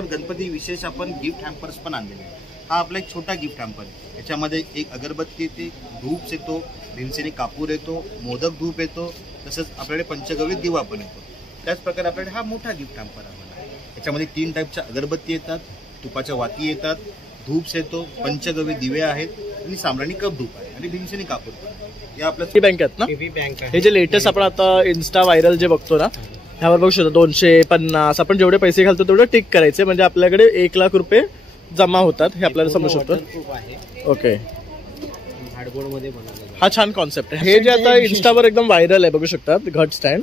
आपण गणपती विशेष आपण गिफ्ट हॅम्पर्स पण आणलेले आहे। हा आपला एक छोटा गिफ्ट हॅम्पर आहे। याच्यामध्ये एक अगरबत्ती येते, धूप येतो, भीमसेनी कापूर येतो, मोदक धूप येतो, तसंच आपल्याकडे पंचगव्य दिवा पण येतो। त्याच प्रकारे आपल्याकडे हा मोठा गिफ्ट हॅम्पर आहे। याच्यामध्ये 3 टाईपच्या अगरबत्ती येतात, तुपाच्या वाती येतात, धूप येतो, पंचगव्य दिवे आहेत आणि साम्राणी कप धूप आहे आणि भीमसेनी कापूर। या आपल्या बँक आहेत ना, हे जे लेटेस्ट आपण आता इन्स्टा व्हायरल जे बघतो ना, ह्यावर बघू शकतो 250 आपण जेवढे पैसे घालतो तेवढे टिक करायचे, म्हणजे आपल्याकडे 1 लाख रुपये जमा होतात, हे आपल्याला समजू शकतो। ओके, हा छान कॉन्सेप्ट आहे। हे जे आता इन्स्टावर एकदम व्हायरल आहे बघू शकतात, घट स्टँड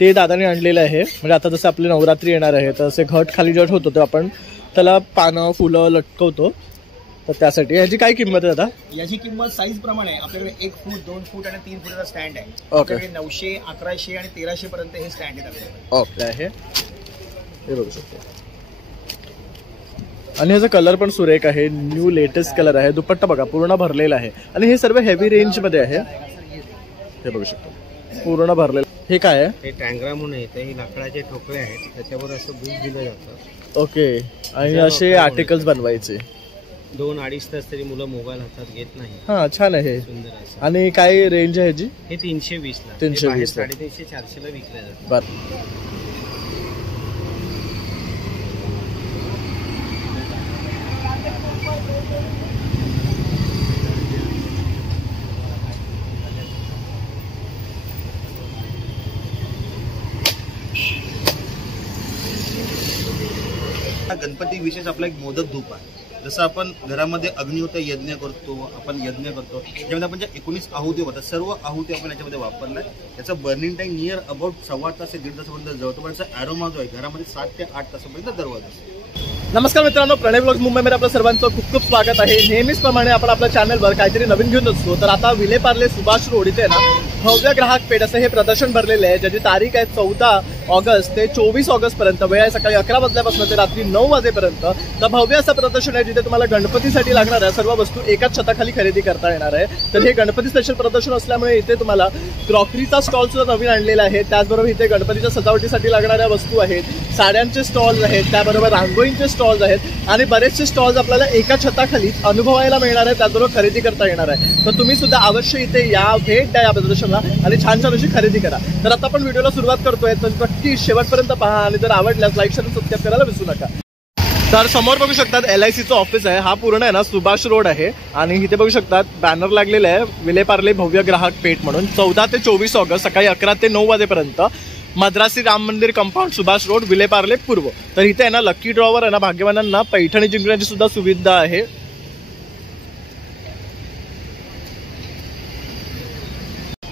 ते दादाने आणलेलं आहे। म्हणजे आता जसं आपली नवरात्री येणार आहे तर असे घट खाली जट होतो, तर आपण त्याला पानं फुलं लटकवतो, तर त्यासाठी याची काय किंमत आहे दादा? याची किंमत साईज प्रमाणे आपल्याकडे 1 फूट 2 फूट आणि 3 फुटाचा स्टँड आहे। ओके, 900 1100 आणि 1300 पर्यंत हे स्टँड आहे। ओके आहे, हे बघू शकतो। आणि ह्याचा कलर पण सुरेख आहे, न्यू लेटेस्ट कलर आहे। दुपट्टा बघा पूर्ण भरलेला आहे आणि हे सर्व हेवी रेंज मध्ये आहे, हे बघू शकतो पूर्ण भरलेलं। हे काय आहे? हे टँगरा म्हणून येते, हे लाकडाचे ठोकळे आहेत, त्याच्यावर असं बूक दिलं जातं। ओके, आणि असे आर्टिकल्स बनवायचे 2-2.5 तास तरी मुलं मोबाईल हातात घेत नाही। हा छान आहे, सुंदर आहे। आणि काय रेंज आहे ह्याची? हे 320 ला, 320 350-400 ला विकले जातात। बरं, गणपती विशेष आपला एक मोदक धूप आहे। जसं आपण घरामध्ये अग्निहोत्र यज्ञ करतो, आपण यज्ञ करतो, त्याच्यामध्ये आपण ज्या 19 आहुती होतात, सर्व आहुती आपण याच्यामध्ये वापरलाय। याचा बर्निंग टाइम नियर अबाउट 1.25 ते 1.5 तासापर्यंत जवळतो, पण याचा ॲरोमा जो आहे घरामध्ये 7 ते 8 तासापर्यंत दरवाजा असतो। नमस्कार मित्रांनो, प्रणय ब्लॉग्स मुंबईमध्ये आपलं सर्वांचं खूप खूप स्वागत आहे। नेहमीच प्रमाणे आपण आपल्या चॅनलवर काहीतरी नवीन घेऊन असतो, तर आता विलेपार्ले सुभाष रोड इथे ना भव्य ग्राहक पेठ असं हे प्रदर्शन भरलेले आहे, ज्याची तारीख आहे 14 ऑगस्ट ते 24 ऑगस्ट पर्यंत। वेळ आहे सकाळी 11 वाजल्यापासून ते रात्री 9 वाजेपर्यंत। तर भव्य असं प्रदर्शन आहे, जिथे तुम्हाला गणपतीसाठी लागणाऱ्या सर्व वस्तू एकाच छताखाली खरेदी करता येणार आहे। तर हे गणपती स्पेशल प्रदर्शन असल्यामुळे इथे तुम्हाला क्रॉकरीचा स्टॉल सुद्धा नवीन आणलेला आहे। त्याचबरोबर इथे गणपतीच्या सजावटीसाठी लागणाऱ्या वस्तू आहेत, साड्यांचे स्टॉल्स आहेत, त्याबरोबर रांगोळींचे स्टॉल्स आहेत आणि बरेचसे स्टॉल्स आपल्याला एका छताखाली अनुभवायला मिळणार आहे, त्याचबरोबर खरेदी करता येणार आहे। तर तुम्ही सुद्धा अवश्य इथे या, भेट द्या या प्रदर्शनाला आणि छान छान अशी खरेदी करा। तर आता आपण व्हिडिओला सुरुवात करतोय, तर नक्की शेवटपर्यंत पहा आणि जर आवडल्यास लाईक शेअर सबस्क्राईब करायला विसरू नका। तर समोर बघू शकतात LICचं ऑफिस आहे, हा पूर्ण आहे ना सुभाष रोड आहे आणि इथे बघू शकतात बॅनर लागलेला आहे विलेपार्ले भव्य ग्राहक पेठ म्हणून। 14 ते 24 ऑगस्ट सकाळी 11 ते 9 वाजेपर्यंत मद्रासी राम मंदिर कंपाऊंड सुभाष रोड विलेपार्ले पूर्व। तर इथे आहे ना लकी ड्रॉवर आहे ना भाग्यवानांना पैठणी जिंकण्याची सुद्धा सुविधा आहे।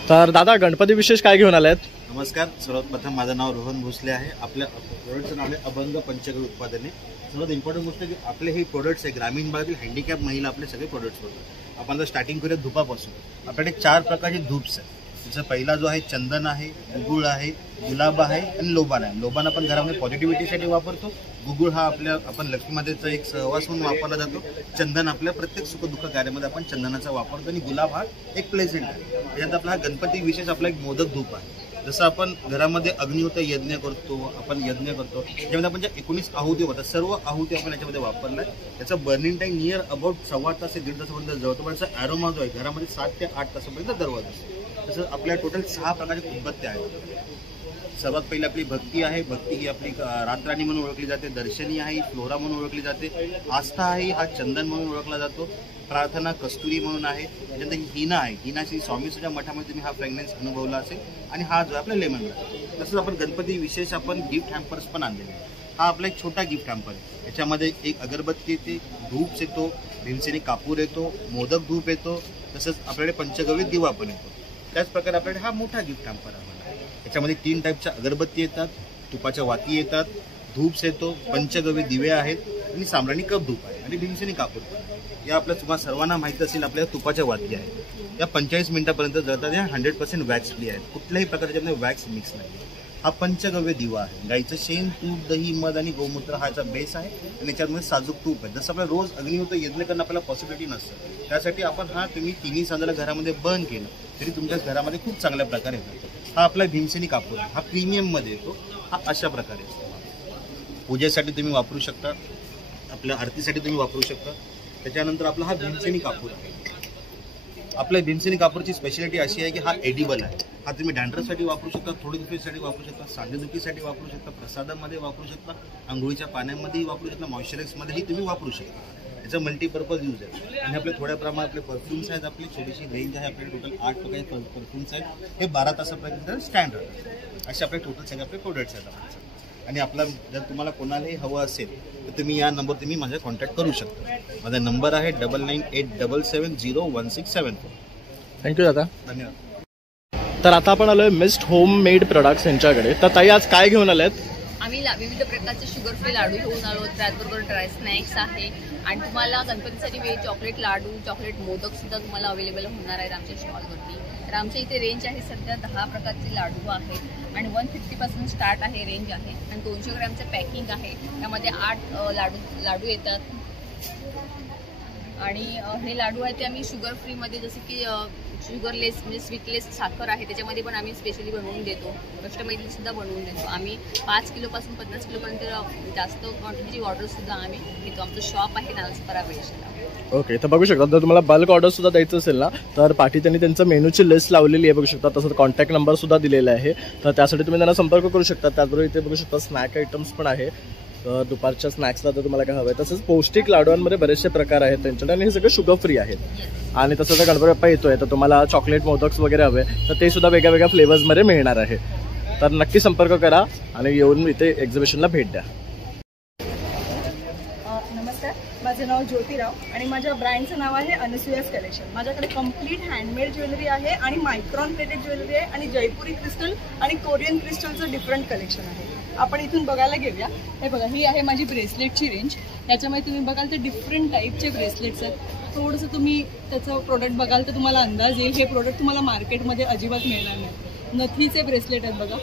तर दादा गणपती विशेष काय घेऊन आलात? नमस्कार, सर्वात प्रथम माझं नाव रोहन भोसले आहे। आपल्या प्रोडक्टचं नाव आहे अभंग पंचगव्य उत्पादने। सर्वात इम्पॉर्टंट गोष्ट की आपले हे प्रोडक्ट्स आहे ग्रामीण भागातील हँडिकॅप महिला आपले सगळे प्रोडक्ट्स होतात। आपण जर स्टार्टिंग करूया धुपापासून, आपल्याकडे 4 प्रकारचे धूप्स आहेत। त्याचा पहिला जो आहे चंदन आहे, गुगुळ आहे, गुलाब आहे आणि लोबान आहे। लोबान आपण घरामध्ये पॉझिटिव्हिटीसाठी वापरतो, गुगुळ हा आपल्या आपण लक्ष्मीमातेचा एक सहवास म्हणून वापरला जातो, चंदन आपल्या प्रत्येक सुखदुःख कार्यामध्ये आपण चंदनाचा वापरतो आणि गुलाब हा एक प्लेझेंट आहे। त्याच्यात आपला हा गणपती विशेष आपला एक मोदक धूप आहे। जसं आपण घरामध्ये अग्निहोत्र यज्ञ करतो, आपण यज्ञ करतो, त्याच्यामध्ये आपण ज्या 19 आहुती होतात, सर्व आहुती आपण याच्यामध्ये वापरलाय। याचा बर्निंग टाइम नियर अबाउट 1.25 ते 1.5 तासापर्यंत जवळतो, पण याचा ॲरोमा जो आहे घरामध्ये 7 ते 8 तासापर्यंत दरवाजा असतो। तसं आपल्या टोटल 6 प्रकारच्या उदबत्त्या आहेत। सर्वात पहिली आपली भक्ती आहे। भक्ती ही आपली रातराणी म्हणून ओळखली जाते, दर्शनी आहे, फ्लोरा म्हणून ओळखली जाते, आस्था आहे, हा चंदन म्हणून ओळखला जातो, प्रार्थना कस्तुरी म्हणून आहे, त्याच्यानंतर हिना आहे, हिनाची स्वामीच्या मठामध्ये तुम्ही हा फ्रेग्रन्स अनुभवला असेल, आणि हा जो आपला लेमन आहे। तसंच आपण गणपती विशेष आपण गिफ्ट हॅम्पर्स पण आणलेले आहे। हा आपला एक छोटा गिफ्ट हॅम्पर आहे। याच्यामध्ये एक अगरबत्ती येते, धूप येतो, भीमसेनी कापूर येतो, मोदक धूप येतो, तसंच आपल्याकडे पंचगव्य दिवा पण येतो। त्याच प्रकारे आपल्याकडे हा मोठा गिफ्ट हॅम्पर आहे। याच्यामध्ये 3 टाईपच्या अगरबत्ती येतात, तुपाच्या वाती येतात, धूप येतो, पंचगव्य दिवे आहेत आणि साम्राणी कप धूप आहे आणि भीमसेनी कापूर। या आपल्या तुम्हाला सर्वांना माहिती असेल आपल्या तुपाच्या वाती आहेत, या 45 मिनिटापर्यंत जळतात, या 100% वॅक्स फ्री आहेत, कुठल्याही प्रकारच्या वॅक्स मिक्स नाही। हा पंचगव्य दिवा आहे, गाईचं शेण, तूप, दही, मध आणि गोमूत्र हा याचा बेस आहे आणि याच्यामध्ये साजूक तूप आहे। जसं आपल्या रोज अग्निहोत्र यज्ञ करणं आपल्याला पॉसिबिलिटी नसतं, त्यासाठी आपण हा तुम्ही 3 सांजाला घरामध्ये बर्न केलं तरी तुमच्या घरामध्ये खूप चांगल्या प्रकारे होतो। हा आपला भीमसेनी कापूर हा प्रीमियम मध्ये येतो, हा अशा प्रकारे असतो। पूजेसाठी तुम्ही वापरू शकता, आपल्या आरतीसाठी तुम्ही वापरू शकता. त्याच्यानंतर आपला हा भीमसेनी कापूर आहे. आपल्या भीमसेनी कापूरची स्पेशालिटी अशी आहे की हा एडिबल आहे. हा तुम्ही डॅन्ड्रफसाठी वापरू शकता, थोडीदुखीसाठी वापरू शकता, सांधेदुखीसाठी वापरू शकता, प्रसादामध्ये वापरू शकता, आंघोळीच्या पाण्यामध्येही वापरू शकता, मॉइश्चरायझरमध्येही तुम्ही वापरू शकता. याचा मल्टीपर्पज यूज आहे. आणि आपले थोड्या प्रमाणात आपले परफ्युम्स आहेत, आपली छोटीशी रेंज आहे. आपले टोटल 8 प्रकारचे परफ्युम्स आहेत. हे 12 तासापर्यंत स्टँड राहतात. असे आपले टोटल सगळे आपले प्रोडक्ट्स आहेत आपल्याचे. आणि आपला जर तुम्हाला कोणालाही हवं असेल तर तुम्ही या नंबर तुम्ही माझा कॉन्टॅक्ट करू शकता. माझा नंबर आहे 9987701674. थँक्यू दादा. धन्यवाद. तर आता आपण आलोय मिस्ट होम मेड प्रोडक्ट्स यांच्याकडे. तर ताई आज काय घेऊन आल्यात? आम्ही विविध प्रकारचे शुगर फ्री लाडू घेऊन आलो. त्याचबरोबर ड्राय स्नॅक्स आहे आणि तुम्हाला गणपतीसाठी वेळ चॉकलेट लाडू, चॉकलेट मोदक सुद्धा तुम्हाला अवेलेबल होणार आहेत आमच्या स्टॉलवरती. तर आमच्या इथे रेंज आहे सध्या 10 प्रकारचे लाडू आहेत आणि 150 पासून स्टार्ट आहे रेंज आहे आणि 200 ग्रॅमचं पॅकिंग आहे. त्यामध्ये 8 लाडू येतात आणि हे लाडू आहेत ते आम्ही शुगर फ्रीमध्ये जसे की शुगरलेस म्हणजे स्वीटलेस साखर आहे त्याच्यामध्ये पण आम्ही स्पेशली बनवून देतो. कस्टमाइजली सुद्धा बनवून देतो. आम्ही 5 किलोपासून 50 किलोपर्यंत जास्त क्वांटिटीची ऑर्डरसुद्धा आम्ही घेतो. आमचं शॉप आहे नालसोपारा वेळेला. ओके, तर बघू शकता. जर तुम्हाला बल्क ऑर्डर सुद्धा द्यायचं असेल ना तर पाठी त्यांनी त्यांचं मेनूची लिस्ट लावलेली आहे बघू शकता. तसंच कॉन्टॅक्ट नंबर सुद्धा दिलेला आहे. तर त्यासाठी तुम्ही त्यांना संपर्क करू शकता. त्याचबरोबर इथे बघू शकता स्नॅक आयटम्स पण आहे. तर दुपारच्या स्नॅक्सला तर तुम्हाला काय हवं आहे. तसंच पौष्टिक लाडूंमध्ये बरेचसे प्रकार आहेत त्यांच्याकडे आणि हे सगळे शुगर फ्री आहेत. आणि तसं जर गणपती बाप्पा येतोय तर तुम्हाला चॉकलेट मोदक्स वगैरे हवे तर ते सुद्धा वेगळ्या वेगळ्या फ्लेवर्समध्ये मिळणार आहे. तर नक्की संपर्क करा आणि येऊन इथे एक्झिबिशनला भेट द्या. नमस्कार, माझं नाव ज्योतिराव आणि माझ्या ब्रँडचं नाव आहे अनसुयास कलेक्शन. माझ्याकडे कम्प्लीट हँडमेड ज्वेलरी आहे आणि मायक्रॉन प्लेटेड ज्वेलरी आहे आणि जयपुरी क्रिस्टल आणि कोरियन क्रिस्टलचं डिफरंट कलेक्शन आहे. आपण इथून बघायला घेऊया. हे बघा, ही आहे माझी ब्रेसलेटची रेंज. याच्यामध्ये तुम्ही बघाल तर डिफरंट टाईपचे ब्रेसलेट्स आहेत. थोडंसं तुम्ही त्याचं प्रोडक्ट बघाल तर तुम्हाला अंदाज येईल. हे प्रोडक्ट तुम्हाला मार्केटमध्ये अजिबात मिळणार नाही. नथीचे ब्रेसलेट आहेत बघा.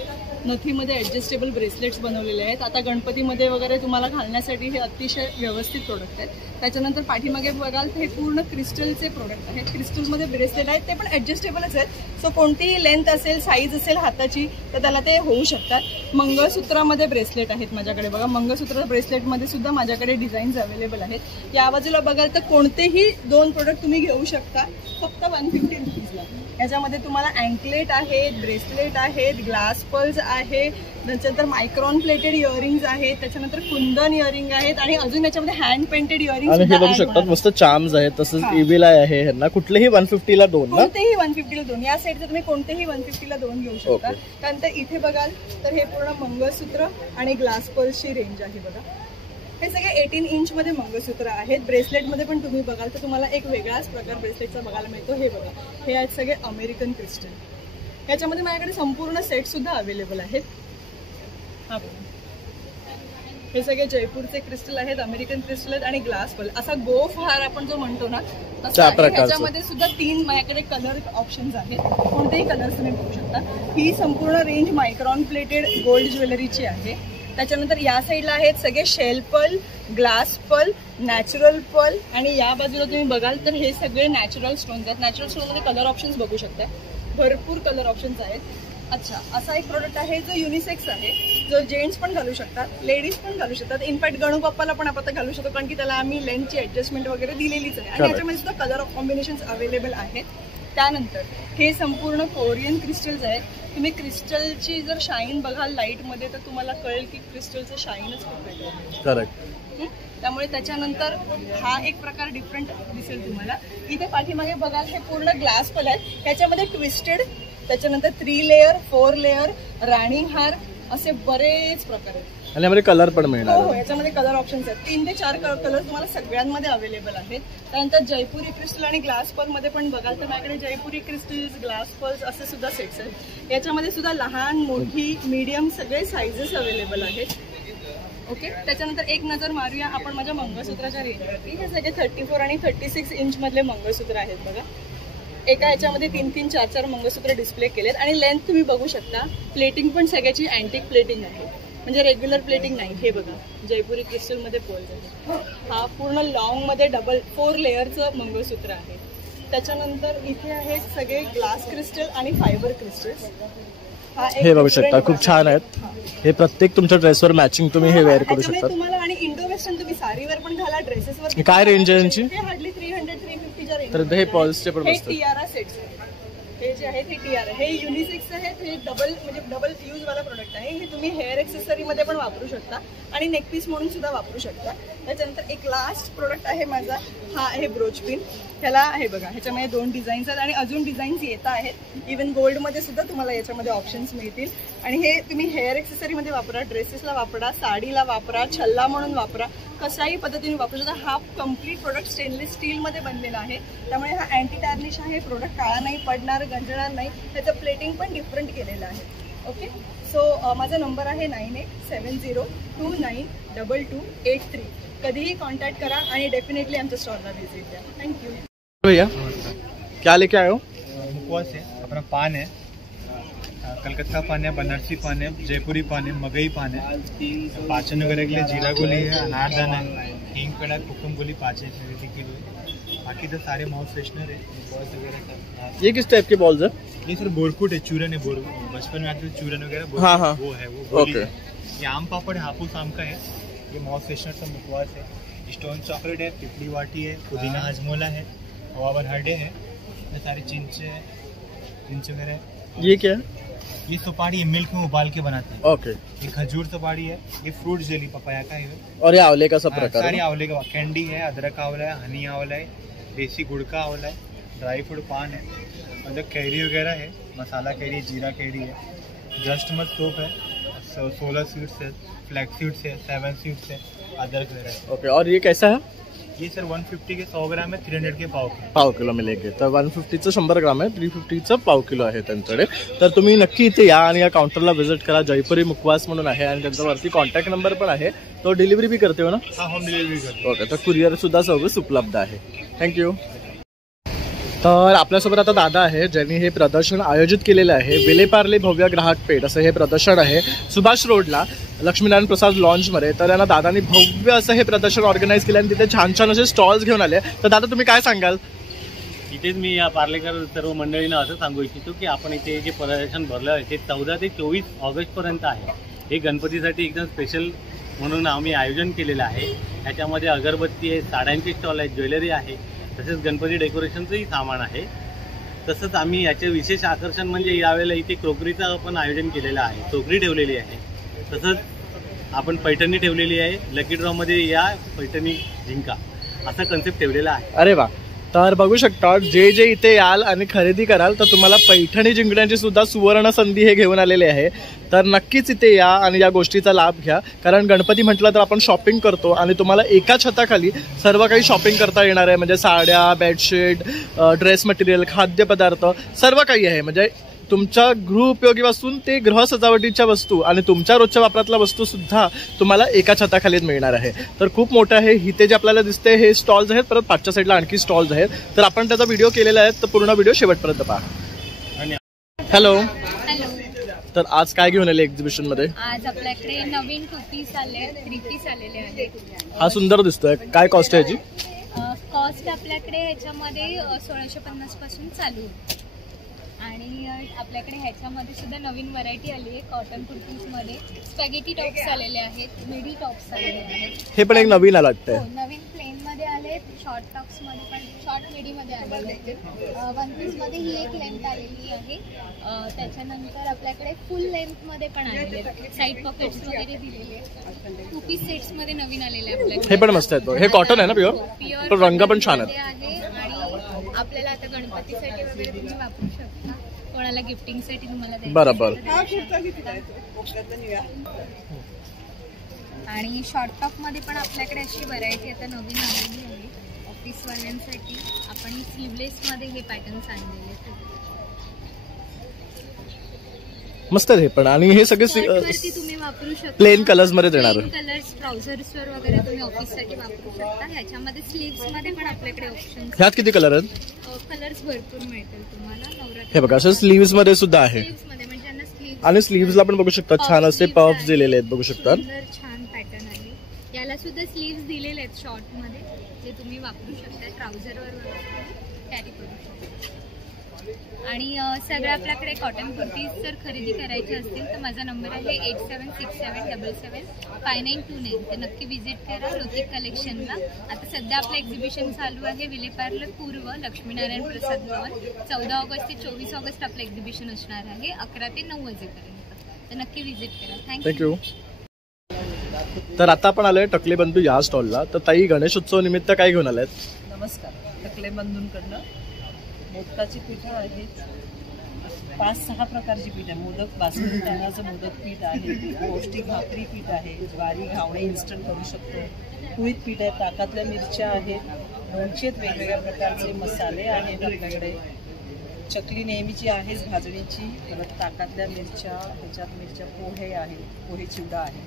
नथीमध्ये ॲडजस्टेबल ब्रेसलेट्स बनवलेले आहेत. आता गणपतीमध्ये वगैरे तुम्हाला घालण्यासाठी हे अतिशय व्यवस्थित प्रोडक्ट आहेत. त्याच्यानंतर पाठीमागे बघाल तर हे पूर्ण क्रिस्टलचे प्रोडक्ट आहेत. क्रिस्टलमध्ये ब्रेसलेट आहेत ते पण ॲडजस्टेबलच आहेत. सो कोणतीही लेंथ असेल, साईज असेल हाताची तर त्याला ते होऊ शकतात. मंगळसूत्रामध्ये ब्रेसलेट आहेत माझ्याकडे बघा. मंगळसूत्र ब्रेसलेटमध्ये सुद्धा माझ्याकडे डिझाईन्स अवेलेबल आहेत. या बाजूला बघाल तर कोणतेही 2 प्रोडक्ट तुम्ही घेऊ शकता फक्त 150 रुपीजला. याच्यामध्ये तुम्हाला अँकलेट आहेत, ब्रेसलेट आहेत, ग्लास पर्ल्स आहे, त्याच्यानंतर मायक्रॉन प्लेटेड इयरिंग्स आहेत, त्याच्यानंतर कुंदन इयरिंग आहेत आणि अजून याच्यामध्ये हँड पेंटेड इयरिंग आणि हे बघू शकता मस्त चार्म्स आहेत. तसंच इव्हिल आहे ह्यांना कुठलेही 150 ला 2 ना कोणतेही 150 ला 2. या साईडचं तुम्ही कोणतेही 150 ला 2 घेऊ शकता. त्यानंतर इथे बघाल तर हे पूर्ण मंगळसूत्र आणि ग्लास पर्ल्सची रेंज आहे बघा. हे सगळे 18 इंचमध्ये मंगळसूत्र आहेत. ब्रेसलेटमध्ये पण तुम्ही बघाल तर तुम्हाला एक वेगळाच प्रकार ब्रेसलेटचा बघायला मिळतो. हे बघा, हे आहेत सगळे अमेरिकन क्रिस्टल. याच्यामध्ये माझ्याकडे संपूर्ण सेट सुद्धा अवेलेबल आहेत. हा बघा, हे सगळे जयपूरचे क्रिस्टल आहेत, अमेरिकन क्रिस्टल आहेत आणि ग्लास पर्ल. असा गोफ हार आपण जो म्हणतो ना तसा आहे. ह्याच्यामध्ये सुद्धा 3 माझ्याकडे कलर ऑप्शन्स आहेत. कोणतेही कलर्स तुम्ही बघू शकता. ही संपूर्ण रेंज मायक्रॉन प्लेटेड गोल्ड ज्वेलरीची आहे. त्याच्यानंतर या साईडला आहेत सगळे shell pearl, glass pearl, natural pearl आणि या बाजूला तुम्ही बघाल तर हे सगळे नॅचरल स्टोन्स आहेत. नॅचरल स्टोनमध्ये कलर ऑप्शन्स बघू शकता. भरपूर कलर ऑप्शन्स आहेत. अच्छा, असा एक प्रोडक्ट आहे जो युनिसेक्स आहे, जो जेंट्स पण घालू शकतात, लेडीज पण घालू शकतात. इनफॅक्ट गणू बाप्पाला पण आपण घालू शकतो कारण की त्याला आम्ही लेंथची ॲडजस्टमेंट वगैरे दिलेलीच आहे. आणि याच्यामध्ये सुद्धा कलर कॉम्बिनेशन्स अवेलेबल आहेत. त्यानंतर हे संपूर्ण कोरियन क्रिस्टल्स आहेत. तुम्ही क्रिस्टलची जर शाईन बघाल लाईटमध्ये तर तुम्हाला कळेल की क्रिस्टलचं शाईनच खूप आहे. करेक्ट. त्यामुळे त्याच्यानंतर हा एक प्रकार डिफरंट दिसेल तुम्हाला. इथे पाठीमागे बघाल हे पूर्ण ग्लास पर्ल आहेत. ह्याच्यामध्ये ट्विस्टेड, त्याच्यानंतर 3 लेअर, 4 लेअर, राणी हार असे बरेच प्रकार आहेत. आणि यामध्ये कलर पण मिळणार. हो, याच्यामध्ये कलर ऑप्शन्स आहेत. 3 ते 4 कलर तुम्हाला सगळ्यांमध्ये अवेलेबल आहेत. त्यानंतर जयपुरी क्रिस्टल आणि ग्लास पर्ल मध्ये पण बघाल तर माझ्याकडे जयपुरी क्रिस्टल्स, ग्लास पर्ल्स असे सुद्धा सेट्स आहेत. याच्यामध्ये सुद्धा लहान, मोठी, मीडियम सगळे साईजेस अवेलेबल आहेत. ओके, त्याच्यानंतर एक नजर मारूया आपण माझ्या मंगळसूत्राच्या रेंजवरती. हे सगळे 34 आणि 36 इंच मधले मंगळसूत्र आहेत बघा. एका याच्यामध्ये 3-3, 4-4 मंगळसूत्र डिस्प्ले केलेत आणि लेंथ तुम्ही बघू शकता. प्लेटिंग पण सगळ्याची अँटिक प्लेटिंग आहे, म्हणजे रेग्युलर प्लेटिंग नाही. हे बघा, जयपुरी क्रिस्टलमध्ये पर्ल्स आहे. हा पूर्ण लॉंगमध्ये 4 लेअरचं मंगळसूत्र आहे. त्याच्यानंतर इथे आहेत सगळे ग्लास क्रिस्टल आणि फायबर क्रिस्टल्स. हा एक हे बघू शकता different खूप छान आहेत. हे प्रत्येक तुमच्या ड्रेसवर मॅचिंग तुम्ही हे वेअर करू ह्याच्यामध्ये शकता. तुम्हाला आणि इंडो वेस्टर्न तुम्ही साडीवर पण घाला, ड्रेसेसवर काय रेंज आहे यांची? हार्डली 300-350च्या रेंज. तर हे पॉल्सचे पण हे मस्त आहेत. टियारा सेट्स हे जे आहेत हे टियारा, हे युनिसेक्स आहेत. हे डबल यूज वाला प्रोडक्ट आहे. हे तुम्ही हेअर एक्सेसरी मध्ये पण वापरू शकता आणि नेक पीस म्हणून सुद्धा वापरू शकता. त्याच्यानंतर एक लास्ट प्रोडक्ट आहे माझा, हा आहे ब्रोच पिन. ह्याला हे बघा, ह्याच्यामध्ये 2 डिझाईन्स आहेत आणि अजून डिझाईन्स येत आहेत. इवन गोल्ड मध्ये सुद्धा तुम्हाला याच्यामध्ये ऑप्शन्स मिळतील. आणि हे तुम्ही हेअर एक्सेसरी मध्ये वापरा, ड्रेसेसला वापरा, साडीला वापरा, छल्ला म्हणून वापरा, कशाही पद्धतीने वापरू शकता. हा कम्प्लीट प्रोडक्ट स्टेनलेस स्टील मध्ये बनलेला आहे, त्यामुळे हा अँटी टार्निश आहे. प्रोडक्ट काळा नाही पडणार, गंजणार नाही. त्याचं प्लेटिंग पण डिफरंट केलेलं आहे. ओके, सो माझा नंबर आहे 9870292283. कधीही कॉन्टॅक्ट करा आणि डेफिनेटली आमच्या स्टॉलला व्हिजिट द्या. थँक्यू भैया. क्या लेके आए हो? मुखवास है, अपना पान है, कलकत्ता पान है, बनारसी पान है, जयपुरी पान है, मगई पान है, पाचन वगैरह के लिए जीरा गोली है, अनारदाना है, हींग पेड़ा, कुकुम गोली 5 किलो है. बाकी तो सारे माउथ फ्रेशनर है, बॉल्स वगैरह का. ये किस टाइप के बॉल्स है? ये सर बोरकुट है, चूरन है. बचपन में आते चूरन वगैरह हाँ, हाँ. वो है, वो गोली ओके. है. ये आम पापड़ है, हापुस आम का है. ये माउथ फ्रेशनर का मुखवास है. स्टोन चॉकलेट है, पिपली वाटी है, पुदीना हाजमोला है, हवावर हरडे है, ये सारे चिंच वगैरह है. ये क्या है? ये सुपारी है, मिल्क में उबाल के बनाते हैं. ओके. ये खजूर सुपारी है. ये फ्रूट जेली पपाया का है. और ये आंवले का सब हाँ, प्रकार सारी है. आंवले का, कैंडी है, अदरक आंवला है, हनी आंवला है, देसी गुड़ का आंवला है, ड्राई फ्रूट पान है, मतलब कैरी वगैरह है, मसाला कैरी, जीरा कैरी है, जस्ट मत सोप है, 16 सीड्स है, फ्लैक्स सीड्स है, 7 सीड्स है, अदरक वगैरह है. ओके. और ये कैसा है? ये सर 150 के 100 ग्राम है, 300 के पाव के. पाव किलो मिळेल. तर 150चं 100 ग्राम आहे, 350चं पाव किलो आहे त्यांच्याकडे. तर तुम्ही नक्की इथे या आणि या काउंटरला व्हिजिट करा. जयपुरी मुखवास म्हणून आहे आणि त्यांच्यावरती कॉन्टॅक्ट नंबर पण आहे. तो डिलिव्हरी भी करते हो ना? हाँ, होम डिलीवरी करते. ओके. तर कुरिअर सुद्धा सर्व्हिस उपलब्ध आहे. थँक्यू. तर आपल्यासोबत आता दादा आहे ज्यांनी हे प्रदर्शन आयोजित केलेलं आहे. विलेपार्ले भव्य ग्राहक पेठ असं हे प्रदर्शन आहे सुभाष रोडला लक्ष्मीनारायण प्रसाद लॉन्चमध्ये. तर यांना दादानी भव्य असं हे प्रदर्शन ऑर्गनाईज केलं आणि तिथे छान छान असे स्टॉल्स घेऊन आले. तर दादा तुम्ही काय सांगाल? इथेच मी या पार्लेकर सर्व मंडळींना असं सांगू इच्छितो की आपण इथे जे प्रदर्शन भरलं आहे ते 14 ते 24 ऑगस्टपर्यंत आहे. हे गणपतीसाठी एकदम स्पेशल म्हणून आम्ही आयोजन केलेलं आहे. याच्यामध्ये अगरबत्ती आहे, साड्यांचे स्टॉल आहेत, ज्वेलरी आहे, तसेच गणपती डेकोरेशनचंही सामान आहे. तसंच आम्ही याचे विशेष आकर्षण म्हणजे यावेळेला इथे क्रोकरीचं आपण आयोजन केलेलं आहे. क्रोकरी ठेवलेली आहे, तसंच आपण पैठणी ठेवलेली आहे. लकी ड्रॉमध्ये या पैठणी जिंका असा कन्सेप्ट ठेवलेला आहे. अरे वा. तर बघू शकता जे जे इथे याल आणि खरेदी कराल तर तुम्हाला पैठणी जिंकण्याची सुद्धा सुवर्ण संधी हे घेऊन आलेले आहे. तर नक्कीच इथे या आणि या गोष्टीचा लाभ घ्या. कारण गणपती म्हटलं तर आपण शॉपिंग करतो आणि तुम्हाला एका छताखाली सर्व काही शॉपिंग करता येणार आहे. म्हणजे साड्या, बेडशीट, ड्रेस मटेरियल, खाद्यपदार्थ सर्व काही आहे. म्हणजे तुमच्या गृहोपयोगी पासून ते गृह सजावटीच्या वस्तू आणि तुमच्या रोजच्या वापरातल्या वस्तू सुद्धा तुम्हाला एका छताखालीच मिळणार आहे. तर खूप मोठं आहे. इथे जे आपल्याला दिसते हे स्टॉल्स आहेत. परत पाठच्या साईडला आणखी स्टॉल्स आहेत. तर आपण त्याचा व्हिडिओ केलेला आहे, तर पूर्ण व्हिडिओ शेवटपर्यंत पहा. हॅलो. हॅलो. तर आज काय घेऊन आले एक्झिबिशन मध्ये? आज आपल्याकडे नवीन 2 पीस आले, 3 पीस आलेले आहेत. हा सुंदर दिसतोय. काय कॉस्ट आहे याची? कॉस्ट आपल्याकडे ह्याच्यामध्ये 1650 पासून चालू आहे. आणि आपल्याकडे ह्याच्यामध्ये सुद्धा नवीन व्हरायटी आली आहे. कॉटन कुर्तीजमध्ये स्पॅगेटी टॉप्स आलेले आहेत, मिडी टॉप्स आलेले आहेत. हे पण एक नवीन आला वाटतंय. नवीन प्लेनमध्ये आले, शॉर्ट टॉप्समध्ये पण, शॉर्ट मिडीमध्ये आलेले आहेत. वन पीसमध्ये ही एक लेंथ आलेली आहे. त्याच्यानंतर आपल्याकडे फुल लेंथमध्ये पण आलेले आहेत. साईड पॉकेट्स वगैरे दिलेले आहेत. 2 पीस सेट्समध्ये नवीन आलेले आहे आपल्याकडे. हे पण मस्त आहेत. हे कॉटन आहे ना प्युअर? पण रंग पण छान आहेत. आणि आपल्याला आता गणपतीसाठी वगैरे तुम्ही वापरू शकता. कोणाला गिफ्टिंगसाठी तुम्हाला द्यायचं बरोबर. आणि शॉर्ट टॉप मध्ये पण आपल्याकडे अशी व्हरायटी आता नवीन आलेली आहे. ऑफिसवाल्यांसाठी आपण स्लीवलेस मध्ये हे पॅटर्न्स आणलेले आहेत. मस्त आहे हे पण. आणि हे सगळे शर्टवरती तुम्ही वापरू शकता. प्लेन कलर्स मध्ये देणार. कलर्स ट्राउझर्सवर वगैरे तुम्ही ऑफिससाठी वापरू शकता. ह्याच्यामध्ये स्लीव्स मध्ये पण आपल्याकडे ऑप्शन. ह्यात किती कलर आहेत? कलर्स भरपूर मिळतील तुम्हाला. हे बघा असं स्लीव्स मध्ये सुद्धा आहे. आणि स्लीव्सला पण बघू शकता छान असे पफ्स दिलेले आहेत. बघू शकता छान पॅटर्न आहे. याला सुद्धा स्लीव्स दिलेले आहेत शॉर्ट मध्ये, जे तुम्ही वापरू शकता. ट्राउझरवर कॅरी करू शकता. आणि सगळं आपल्याकडे कॉटन कुर्तीज जर खरेदी करायची असतील तर माझा नंबर आहे 8767775929. तर नक्की विजिट करा ऋतिक कलेक्शनला. आता सध्या आपलं एक्झिबिशन चालू आहे विलेपार्ले पूर्व लक्ष्मीनारायण प्रसाद भवन. 14 ऑगस्ट ते 24 ऑगस्ट आपलं एक्झिबिशन असणार आहे 11 ते 9 वाजेपर्यंत. तर नक्की विजिट करा. थँक्यू. तर आता आपण आलोय टकले बंधू या स्टॉलला. तर ताई, गणेशोत्सव निमित्त काय घेऊन आलात? नमस्कार. टकले बंधूंकडनं मोदकाची पीठं आहेत. 5-6 प्रकारची पीठ आहे. मोदक बासमती तांदळाचं मोदक पीठ आहे, पौष्टिक भाकरी पीठ आहे, ज्वारी घावणे इन्स्टंट करू शकतो, कुळीत पीठ आहे, ताकातल्या मिरच्या आहेत, 200 वेगवेगळ्या प्रकारचे मसाले आहेत आपल्याकडे. चकली नेहमीची आहेच भाजणीची, परत ताकातल्या मिरच्या, त्याच्यात मिरच्या पोहे आहेत, पोहे चिवडा आहे,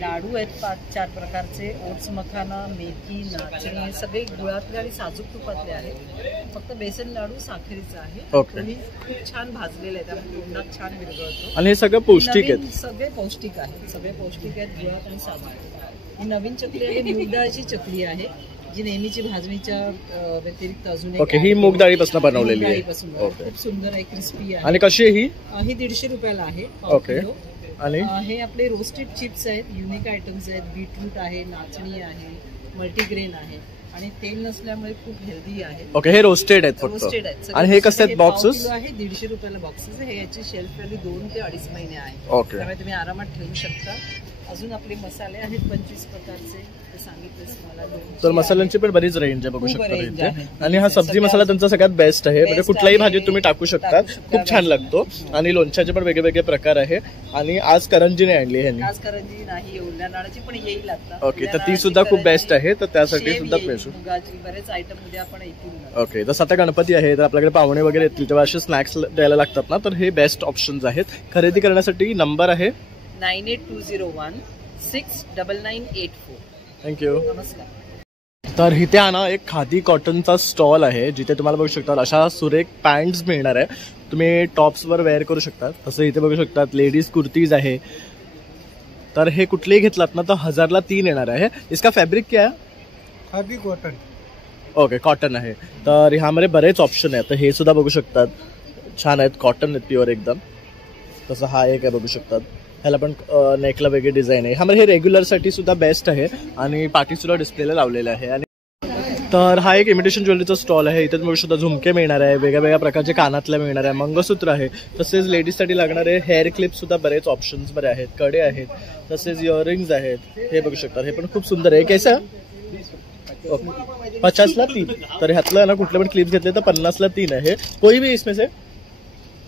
लाडू आहेत 5-4 प्रकारचे, ओट्स मखाना, मेथी, नाचणी, हे सगळे गुळातले आणि साजूक तुपातले आहेत. फक्त बेसन लाडू साखरेचा आहे. आणि खूप छान भाजलेले आहेत, त्यामुळे तोंडात छान विरघळतो. आणि हे सगळं पौष्टिक आहेत. सगळे पौष्टिक आहेत, गुळात आणि साजूक. ही नवीन चकली आहे, मूग डाळीची चकली आहे जी नेहमीची भाजणीच्या व्यतिरिक्त अजून ही मूग डाळीपासून बनवलेली आहे. खूप सुंदर आहे, क्रिस्पी आहे. आणि कशी आहे ही? ही 150 रुपयाला आहे. आणि हे आपले रोस्टेड चिप्स आहेत, युनिक आयटम्स आहेत. बीटरूट आहे, नाचणी आहे, मल्टीग्रेन आहे आणि तेल नसल्यामुळे खूप हेल्दी आहे. हे रोस्टेड आहेत फक्त. रोस्टेड आहेत. आणि हे कसे आहेत बॉक्सेस? आहे 150 रुपयाला बॉक्सेस. हे याची शेल्फ व्हॅल्यू 2 ते 2.5 महिने आहे. त्यामुळे तुम्ही आरामात ठेवू शकता. अजून आपले मसाले आहेत 25 प्रकारचे, ते सांगितले तुम्हाला. तर मसाल्यांची पण बरीच रेंज आहे, बघू शकता इथे. आणि हा सब्जी मसाला त्यांचा सगळ्यात बेस्ट आहे, म्हणजे कुठल्याही भाजीत तुम्ही टाकू शकता, खूप छान लागतो. आणि लोणच्याचे पण वेगळे वेगळे प्रकार आहे. आणि आज करंजीने आणली ह्यांनी. आज करंजी नाही, ओल्या नारळाची पण येईल आता. तर ती सुद्धा खूप बेस्ट आहे, तर त्यासाठी सुद्धा बरेच आयटम उद्या आपण ऐकून. जसं आता गणपती आहे तर आपल्याकडे पाहुणे वगैरे येतील तेव्हा असे स्नॅक्स द्यायला लागतात ना, तर हे बेस्ट ऑप्शन्स आहेत. खरेदी करण्यासाठी नंबर आहे 9820169984. थँक्यू. नमस्कार. तर इथे ना एक खादी कॉटनचा स्टॉल आहे, जिथे तुम्हाला बघू शकता अशा सुरेख पॅन्ट्स मिळणार आहे. तुम्ही टॉप्सवर वेअर करू शकता. तसं इथे बघू शकतात लेडीज कुर्तीज आहे. तर हे कुठलेही घेतलात ना तर 1000ला 3 येणार आहे. इसका फॅब्रिक क्या आहे? खादी कॉटन. कॉटन आहे. तर ह्यामध्ये बरेच ऑप्शन आहेत. तर हे सुद्धा बघू शकतात, छान आहेत, कॉटन आहेत प्युअर एकदम. तसं हा एक आहे, बघू शकतात. ह्याला पण नेकला वेगळी डिझाईन आहे. ह्यामध्ये हे रेग्युलरसाठी सुद्धा बेस्ट आहे आणि पार्टी सुद्धा डिस्प्लेला लावलेला आहे. आणि तर हा एक इमिटेशन ज्वेलरीचा स्टॉल आहे. इथे तुम्ही सुद्धा झुमके मिळणार आहे, वेगळ्या वेगळ्या प्रकारचे कानातल्या मिळणार आहे, मंगळसूत्र आहे, तसेच लेडीजसाठी लागणारे हेअर क्लिप सुद्धा बरेच ऑप्शन्स मध्ये आहेत, कडे आहेत, तसेच इयरिंग्स आहेत. हे बघू शकता, हे पण खूप सुंदर आहे. कैसा 50ला 3. तर ह्यातलं ना कुठले पण क्लिप्स घेतले तर 50ला 3 आहे. कोई भी इसमें से,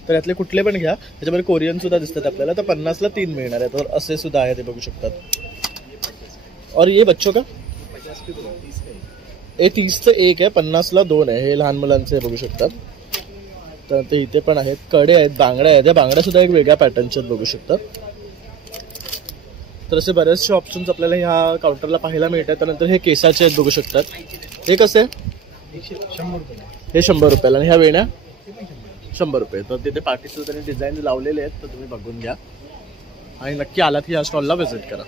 तर यातले कुठले पण घ्या. त्याच्यामध्ये कोरियन सुद्धा दिसतात आपल्याला, तर 50ला 3 मिळणार आहे. तर असे सुद्धा आहे, ते बघू शकतात. और ये बच्चों का 30चं 1 आहे, 50ला 2 आहे. हे लहान मुलांचे बघू शकतात. तर ते इथे पण आहेत, कडे आहेत, बांगड्या आहेत. या बांगड्या सुद्धा एक वेगळ्या पॅटर्नच्या बघू शकतात. तर असे बरेचसे ऑप्शन्स आपल्याला ह्या काउंटरला पाहायला मिळतात. त्यानंतर हे केसाचे आहेत, बघू शकतात. हे कसे? हे 100 रुपयाला. आणि ह्या वेण्या 100 रुपये. तर तिथे पार्टीचं त्यांनी डिझाईन लावलेले आहेत, तर तुम्ही बघून घ्या आणि नक्की आलात की या स्टॉलला व्हिजिट करा.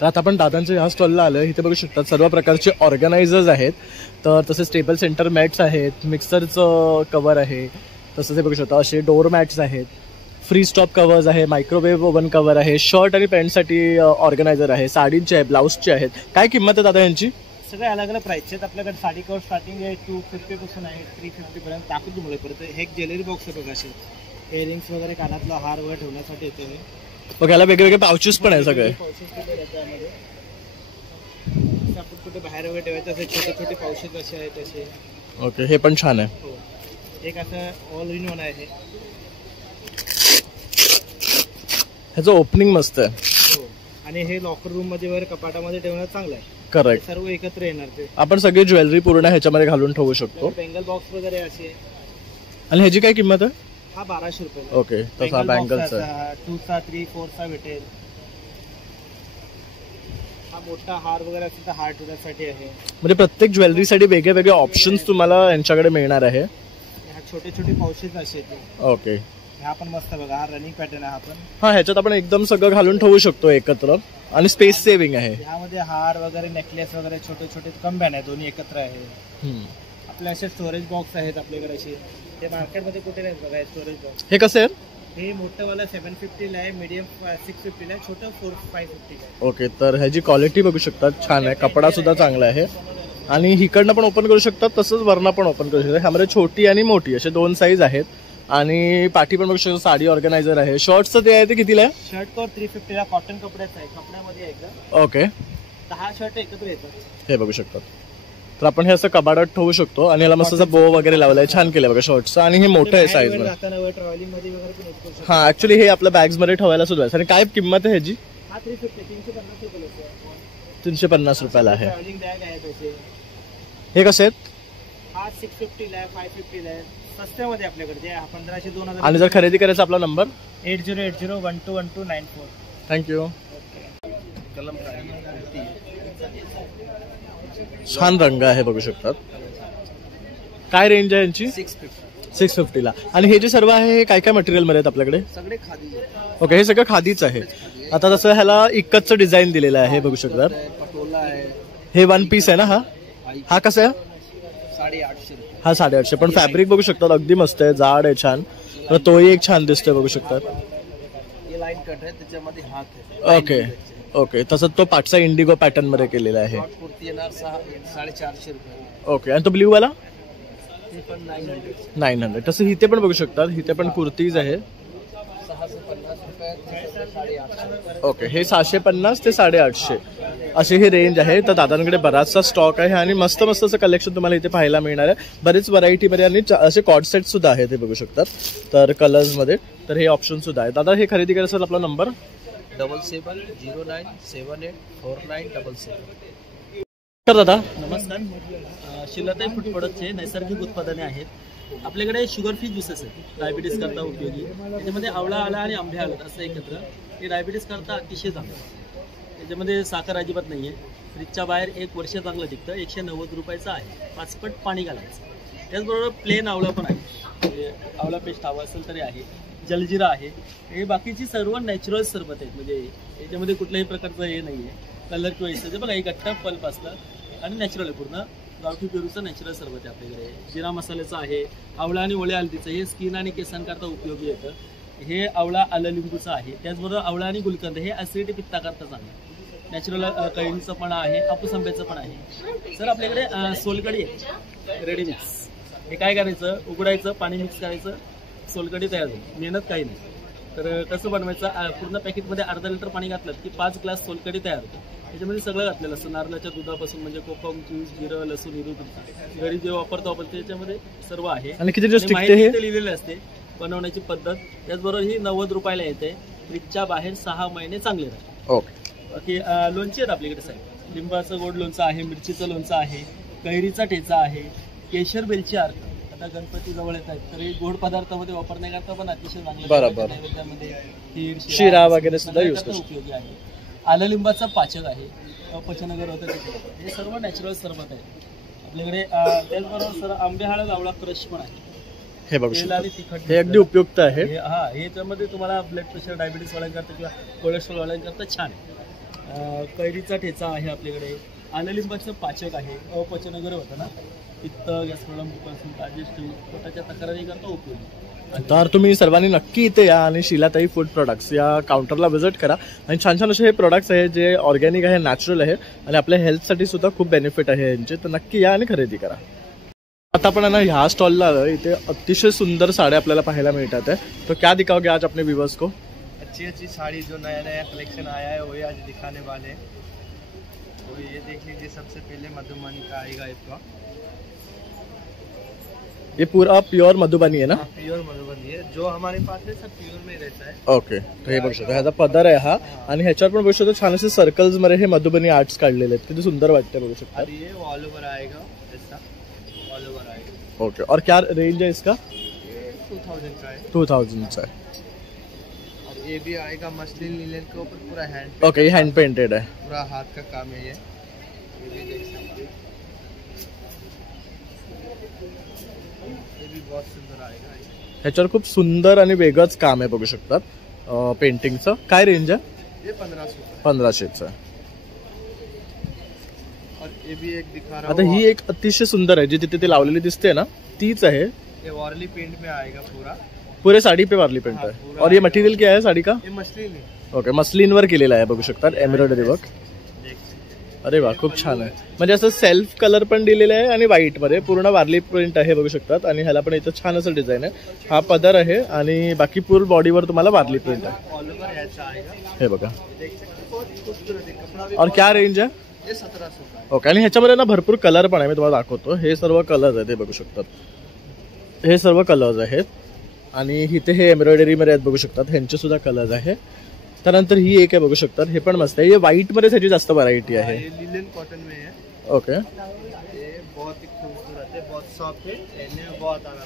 तर आता आपण दादांच्या ह्या स्टॉलला आलं. इथे बघू शकतात सर्व प्रकारचे ऑर्गनायझर्स आहेत. तर तसेच टेबल सेंटर मॅट्स आहेत, मिक्सरचं कवर आहे, तसंच हे बघू शकता असे डोअर मॅट्स आहेत, फ्री स्टॉप कवर्स आहे, मायक्रोवेव्ह ओव्हन कवर आहे, शर्ट आणि पॅन्टसाठी ऑर्गनायझर आहे, साडींचे आहे, ब्लाऊजचे आहेत. काय किंमत आहे दादा यांची? सगळे अलग अलग प्राइस आहेत. आपल्याकडे साडी कवर स्टार्टिंग आहे 250 पासून आहे, 350 पर्यंत दाखवतो तुम्हाला. परत हे एक ज्वेलरी बॉक्स आहे बघा, असे इयरिंग्स वगैरे, कानातला हार वगैरे ठेवण्यासाठी येतो. हे बघायला वेगवेगळे पाउचेस पण आहे सगळे. आपण कुठे बाहेर वगैरे ठेवायचं असेल, छोटे छोटे पाउचेस असे आहेत तसे. हे पण छान आहे. एक असं ऑल इन वन आहे. ह्याचं ओपनिंग मस्त आहे. आणि हे लॉकर रूम मध्ये वगैरे कपाटामध्ये ठेवणं चांगलं आहे. करेक्ट. सर्व एकत्र येणार ते. आपण सगळी ज्वेलरी पूर्ण ह्याच्यामध्ये घालून ठेवू शकतो. बेंगल बॉक्स वगैरे असे. आणि ह्याची काय किंमत आहे? हा 1200 रुपये. तसा बँगलचा 2चा 3, 4चा भेटेल. हा मोठा हार वगैरे असेल तर हार ठेवण्यासाठी आहे. म्हणजे प्रत्येक ज्वेलरीसाठी वेगळे वेगळे ऑप्शन्स तुम्हाला यांच्याकडे मिळणार आहे. हा छोटे छोटे पाउचेस असे. हा पण मस्त बघा, हा रनिंग पॅटर्न आहे. हा पण ह्याच्यात आपण एकदम सगळं घालून ठेवू शकतो एकत्र आणि स्पेस सेव्हिंग आहे. यामध्ये हार वगैरे, नेकलेस वगैरे, छोटे छोटे कंबाईन आहे, दोन्ही एकत्र आहे. आपले असे स्टोरेज बॉक्स आहेत आपल्याकडे असे, ते मार्केटमध्ये कुठे नाही बघा स्टोरेज बॉक्स. हे कसं आहे? हे मोठंवाला 750 आहे, मीडियम 650 आहे, छोटं 550 आहे. ओके, तर ह्याची क्वालिटी बघू शकतात, छान आहे, कपडा सुद्धा चांगला आहे. आणि हिकडनं पण ओपन करू शकतात, तसंच वरनं पण ओपन करू शकतात. ह्यामध्ये छोटी आणि मोठी असे 2 साईज आहेत. आणि पाठी पण बघू शकतो, साडी ऑर्गनायझर आहे. शॉर्ट्सचं ते आहे ते कितीला आहे? शर्ट कोट 350 ला, कॉटन कपड्याचं आहे, कपड्यामध्ये आहे एकदम. ओके, 10 शर्ट एकत्र येतात. हे बघू शकतात. तर आपण हे असं कबाडात ठेवू शकतो आणि याला मस्त बो वगैरे लावलाय, छान केलं बघा शॉर्ट्सचं. आणि हे मोठं आहे साईज मध्ये. ट्रॅव्हलिंग मध्ये वगैरे पण यूज करू शकतो. हा, ऍक्च्युली हे आपल्या बॅग्स मध्ये ठेवायला सुद्धा आहे. आणि काय किंमत आहे ह्याची? हा 350 रुपये. 350 रुपयाला आहे. ट्रॅव्हलिंग बॅग आहे तसे. हे कसे आहेत? हा 650 ला आहे, 550 ला आहे. स्वस्त्यामध्ये आपल्याकडे जे 1500-2000. आणि जर खरेदी करायचा आपला नंबर 8080121294. थँक्यू. छान रंग आहे बघू शकतात. काय रेंज आहे यांची? 650 ला. आणि हे जे सर्व आहे हे काय काय मटेरियल मध्ये आहेत आपल्याकडे? सगळे खादी. ओके, हे सगळं खादीच आहे. आता तसं ह्याला इक्कतचं डिझाईन दिलेलं आहे बघू शकतात. पटोला आहे. हे 1 पीस आहे ना? हा कसा आहे? 850 रुपये. हा 850. पण फॅब्रिक बघू शकतात अगदी मस्त आहे, जाड आहे, छान. तर तोही एक छान दिसतोय बघू शकतात. हे लाईन कट आहे, त्याच्यामध्ये हात आहे. ओके ओके, तसंच तो पाठचा इंडिगो पॅटर्न मध्ये केलेला आहे. कुर्ती येणार 450 रुपये. ओके, आणि तो ब्ल्यू वाला ते पण 900. 900. तसं इथे पण बघू शकतात, इथे पण कुर्तीज आहे. 650 रुपये. ओके, हे 750 ते 850 अशी ही रेंज आहे. तर दादांकडे बराचसा स्टॉक आहे आणि मस्त मस्त असं कलेक्शन तुम्हाला इथे पाहायला मिळणार आहे. बरेच व्हरायटीमध्ये आणि असे कॉर्ड सेट सुद्धा आहेत हे बघू शकतात, तर कलर्स मध्ये. तर हे ऑप्शन सुद्धा आहे. दादा हे खरेदी करायचं आपला नंबर 7709794977. कर दादा. नमस्कार. शिलाताई फूड प्रोडक्टचे नैसर्गिक उत्पादने आहेत. आपल्याकडे शुगर फ्री ज्युसेस आहेत, डायबिटीज करता उपयोगी. त्याच्यामध्ये आवळा आला आणि आंबे हळद असं एकत्र, हे डायबिटीज करता अतिशय चांगलं. त्याच्यामध्ये साखर अजिबात नाही आहे. फ्रीजच्या बाहेर 1 वर्ष चांगलं टिकतं. 190 रुपयाचं आहे. 5 पट पाणी घालायचं. त्याचबरोबर प्लेन आवळा पण आहे, म्हणजे आवळा पेस्ट हवा असेल तरी आहे. जलजिरा आहे. हे बाकीची सर्व नॅचरल सरबत आहेत, म्हणजे याच्यामध्ये कुठल्याही प्रकारचं हे नाही आहे, कलर किंवा इसे. बघा, एक गट्टा पल्प असतं आणि नॅचरल आहे पूर्ण. गावठी पेरूचं नॅचरल सरबत आहे आपल्याकडे. जिरा मसाल्याचं आहे. आवळा आणि ओल्या हळदीचं, हे स्किन आणि केसांकरता उपयोगी येतं. हे आवळा आलं लिंबूचं आहे. त्याचबरोबर आवळा आणि गुलकंद, हे ॲसिडिटी पित्ताकरता चांगलं. नॅचरल कैरीचं पण आहे, हापूस आंब्याचं पण आहे. सर आपल्याकडे सोलकढी आहे रेडी मिक्स. हे काय करायचं, उघडायचं, पाणी मिक्स करायचं, सोलकढी तयार होईल. मेहनत काही नाही. तर कसं बनवायचं, पूर्ण पॅकेटमध्ये अर्धा लिटर पाणी घातलं की 5 ग्लास सोलकढी तयार होते. त्याच्यामध्ये सगळं घातलेलं असतं, नारळाच्या दुधापासून, म्हणजे कोकम, ज्यूस, जिरं, लसूण, हिरवी घरी जे वापरतो आपण त्याच्यामध्ये सर्व आहे. आणि किती दिवस टिकते माहिती हे? इथे लिहिलेलं असते, बनवण्याची पद्धत. त्याचबरोबर ही 90 रुपयाला येते. फ्रीजच्या बाहेर 6 महिने चांगले राहतात. ओके. बाकी लोणची आहेत आपल्याकडे साहेब. लिंबाचं गोड लोणचं आहे, मिरचीचं लोणचं आहे, कैरीचा ठेचा आहे, केशर बेलची अर्क. आता गणपती जवळ येत आहेत, तर हे गोड पदार्थामध्ये वापरण्याकरता पण अतिशय चांगलं. बरोबर. नैवेद्यामध्ये खीर, शिरा वगैरे सुद्धा यूज करू उपयोगी आहे. आलं लिंबाचा पाचक आहे, अपचनगर होतं त्याच्यामध्ये. हे सर्व नॅचरल सरबत आहे आपल्याकडे. त्याचबरोबर सर आंबे हळद आवळा क्रश पण आहे. हे बघू तेल आणि शकता, तिखट हे अगदी उपयुक्त आहे. हा, याच्यामध्ये तुम्हाला ब्लड प्रेशर, डायबिटीस वाल्यांकरता किंवा कोलेस्ट्रॉल वाल्यांकरता छान आहे. कैरीचा ठेचा आहे आपल्याकडे. आलं लिंबाचं पाचक आहे. अपचन वगैरे होतं ना, पित्त, गॅस प्रॉब्लेम पासून, डायजेस्टिव्ह, पोटाच्या तक्रारीकरता उपयोगी. तर तुम्ही सर्वांनी नक्की इथे या आणि शिलाताई फूड प्रोडक्ट्स या काउंटरला व्हिजिट करा. आणि छान छान असे हे प्रोडक्ट्स आहे जे ऑर्गॅनिक आहे, नॅचरल आहे आणि आपल्या हेल्थसाठी सुद्धा खूप बेनिफिट आहे यांचे. तर नक्की या आणि खरेदी करा. आता आपण ना ह्या स्टॉलला इथे अतिशय सुंदर साड्या आपल्याला पाहायला मिळतात है. तो क्या दिखाओगे आज अपने व्यूवर्स को? अच्छी अच्छी साड़ी जो नया नया कलेक्शन आया है वही आज दिखाने वाले हैं. तो ये देख लीजिए, सबसे पहले मधुबनी का आएगा इसका. ये पूरा प्योर मधुबनी है ना? प्योर मधुबनी है. जो हमारे पास है सब प्योर में रहता है. ओके. तर हे बघू शकता, ह्याचा पदर आहे हा. आणि ह्याच्यावर पण बघू शकतो छान असे सर्कल्स मध्ये हे मधुबनी आर्ट्स काढलेले आहेत. किती सुंदर वाटते बघू शकता. और ये ऑल ओवर आएगा, ऐसा ऑल ओवर आएगा. ओके. और क्या रेंज है इसका? 2000 का है. 2000 का है. और ये भी आएगा मसलिन लिनन के ऊपर, पूरा हैंड. ओके, ये हैंड पेंटेड है, पूरा हाथ का काम है. ये भी देख सकते हैं. ये भी बहुत सुंदर आएगा. ह्याच्यावर खूप सुंदर आणि वेगळंच काम आहे बघू शकतात पेंटिंगचं. काय रेंज आहे? ये 1500 का. 1500चं. और ये भी एक दिखा रहा आता ही एक अतिशय सुंदर आहे, जी तिथे ते लावलेली दिसते ना तीच आहे. ये वारली पेंट में आएगा पूरा. पुरे साड़ी पे वारली पेंट आहे. और ये मटेरियल क्या है साड़ी का? ये मसलिन है. ओके, मस्लिनवर केलेला आहे बघू शकता, एम्ब्रॉयडरी वर्क. अरे वा, खूप छान आहे. म्हणजे असं सेल्फ कलर पण दिलेला आहे आणि व्हाईट मध्ये पूर्ण वारली प्रिंट आहे बघू शकतात. आणि ह्याला पण इथं छान असं डिझाईन आहे. हा पदर आहे आणि बाकी पूर्ण बॉडीवर तुम्हाला वारली प्रिंट आहे. ऑल ओवर ऐसा आएगा. हे बघा. देख सकते बहुत खूबसूरत है कपड़ा भी. और क्या रेंज आहे? ये 1700 ओके. आणि ह्याच्यामध्ये ना भरपूर कलर पण आहे, मी तुम्हाला दाखवतो. हे सर्व कलर्स आहेत, हे बघू शकतात. हे सर्व कलर्स आहेत आणि इथे हे एम्ब्रॉयडरी मध्ये आहेत बघू शकतात, ह्यांचे सुद्धा कलर्स आहे. त्यानंतर ही एक आहे बघू शकतात, हे पण मस्त आहे. हे व्हाईट मध्ये ह्याची जास्त व्हरायटी आहे. ये लिनन कॉटन में है. ओके. ये बहुत ही खूबसूरत है, बहुत सॉफ्ट है, पहनने में बहुत आराम है.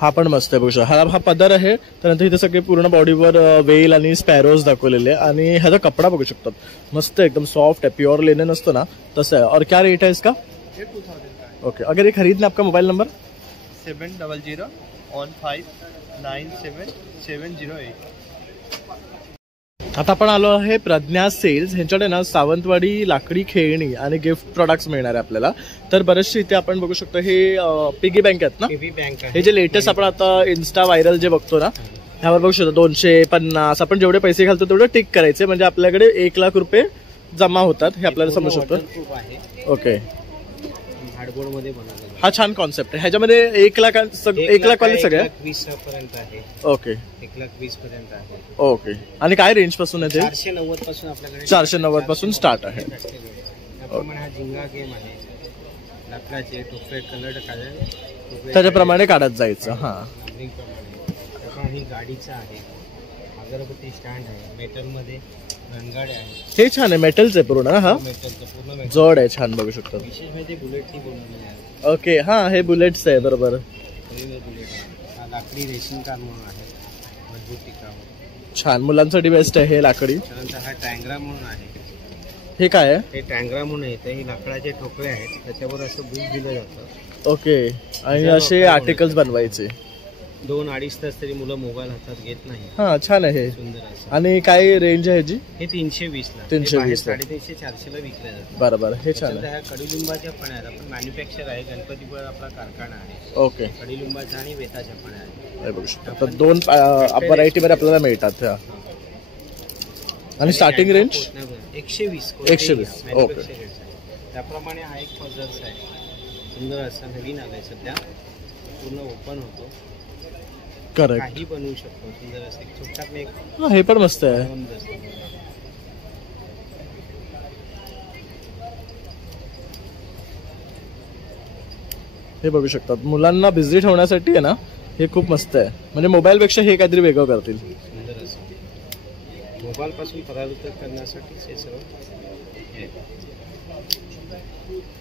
हा पण मस्त आहे बघू शकता. हा पदर आहे. त्यानंतर इथे सगळे पूर्ण बॉडीवर वेल आणि स्पॅरोज दाखवलेले आणि ह्याचा कपडा बघू शकतात, मस्त एकदम सॉफ्ट आहे, प्युअर लेनन असतो ना तसं आहे. और क्या रेट है इसका? ये 2000 का है. ओके. अगर ये खरीदना आपका मोबाइल नंबर? 7001597708. आता आपण आलो आहे प्रज्ञा सेल्स. ह्यांच्याकडे ना सावंतवाडी लाकडी खेळणी आणि गिफ्ट प्रोडक्ट्स मिळणार आहे आपल्याला. तर बरेचसे इथे आपण बघू शकतो, हे पिगी बँक आहेत ना, PB बँक आहे. हे जे लेटेस्ट आपण आता इन्स्टा व्हायरल जे बघतो ना, ह्यावर बघू शकतो 250 आपण जेवढे पैसे घालतो तेवढे टिक करायचे, म्हणजे आपल्याकडे 1 लाख रुपये जमा होतात, हे आपल्याला समजू शकतो. खूप आहे. ओके. हार्डबोर्ड मध्ये बनवलेलं. हा छान कॉन्सेप्ट आहे. ह्याच्यामध्ये 1 लाख वाले सगळे. 1,20,000 पर्यंत आहे. ओके. 1,20,000 पर्यंत आहे. ओके. आणि काय रेंज पासून आहे ते? 490 पासून आपल्याकडे 490 पासून स्टार्ट आहे. त्याप्रमाणे हा झिंगा गेम आहे, लाकडाचे टोपे कलर काढायचे, त्याच्याप्रमाणे काढत जायचं. हा. त्याप्रमाणे ही गाडीचं आहे, अगरबत्ती स्टँड आहे, मेटल मध्ये रणगाड्या आहे. हे छान आहे, मेटलचं आहे पूर्ण. हा मेटलचं पूर्ण मेटल जड आहे, छान बघू शकतो. विशेष म्हणजे बुलेटची बनवलेली आहे. ओके. हा, हे बुलेट्स आहे, बरोबर. बुलेट आहे. हा लाकडी रेशीम काम म्हणून आहे, मजबूत टिकाऊ. छान, मुलांसाठी बेस्ट आहे हे लाकडी. त्यानंतर हा टँगरा म्हणून आहे. हे काय आहे? हे टँगरा म्हणून येतं, हे लाकडाचे ठोकळे आहेत, त्याच्यावर असं बुक दिलं जातं. ओके. आणि असे आर्टिकल्स बनवायचे. 2-2.5 तास तरी मुलं मोबाईल हातात घेत नाही. हा, छान आहे. सुंदर असं. आणि काय रेंज आहे जी? हे 320 ला. 320 ला. 350-400 ला विकलं जातं. बरोबर, हे छान आहे. ह्या कडुलिंबाच्या फण्या आहेत, आपण मॅन्युफॅक्चर आहे, गणपतीपुळे आपला कारखाना आहे. ओके. कडुलिंबाच्या आणि वेताच्या फण्या आहेत. हे बघू शकता, तर 2 व्हरायटी मध्ये आपल्याला मिळतात. ह्या. आणि स्टार्टिंग रेंज 120. 120. ओके. त्याप्रमाणे हा एक पझल्स आहे, सुंदर असं नवीन आलंय सध्या, पूर्ण ओपन होतो, करेक्ट. काही बनवू शकतो. सुंदर असं एक छोटा एक. हे पण मस्त आहे. हे बघू शकतात, मुलांना बिझी ठेवण्यासाठी आहे ना, हे खूप मस्त आहे. म्हणजे मोबाईल पेक्षा हे काहीतरी वेगळं करतील. सुंदर असं मोबाईल पासून परावृत्त करण्यासाठी हे सर्व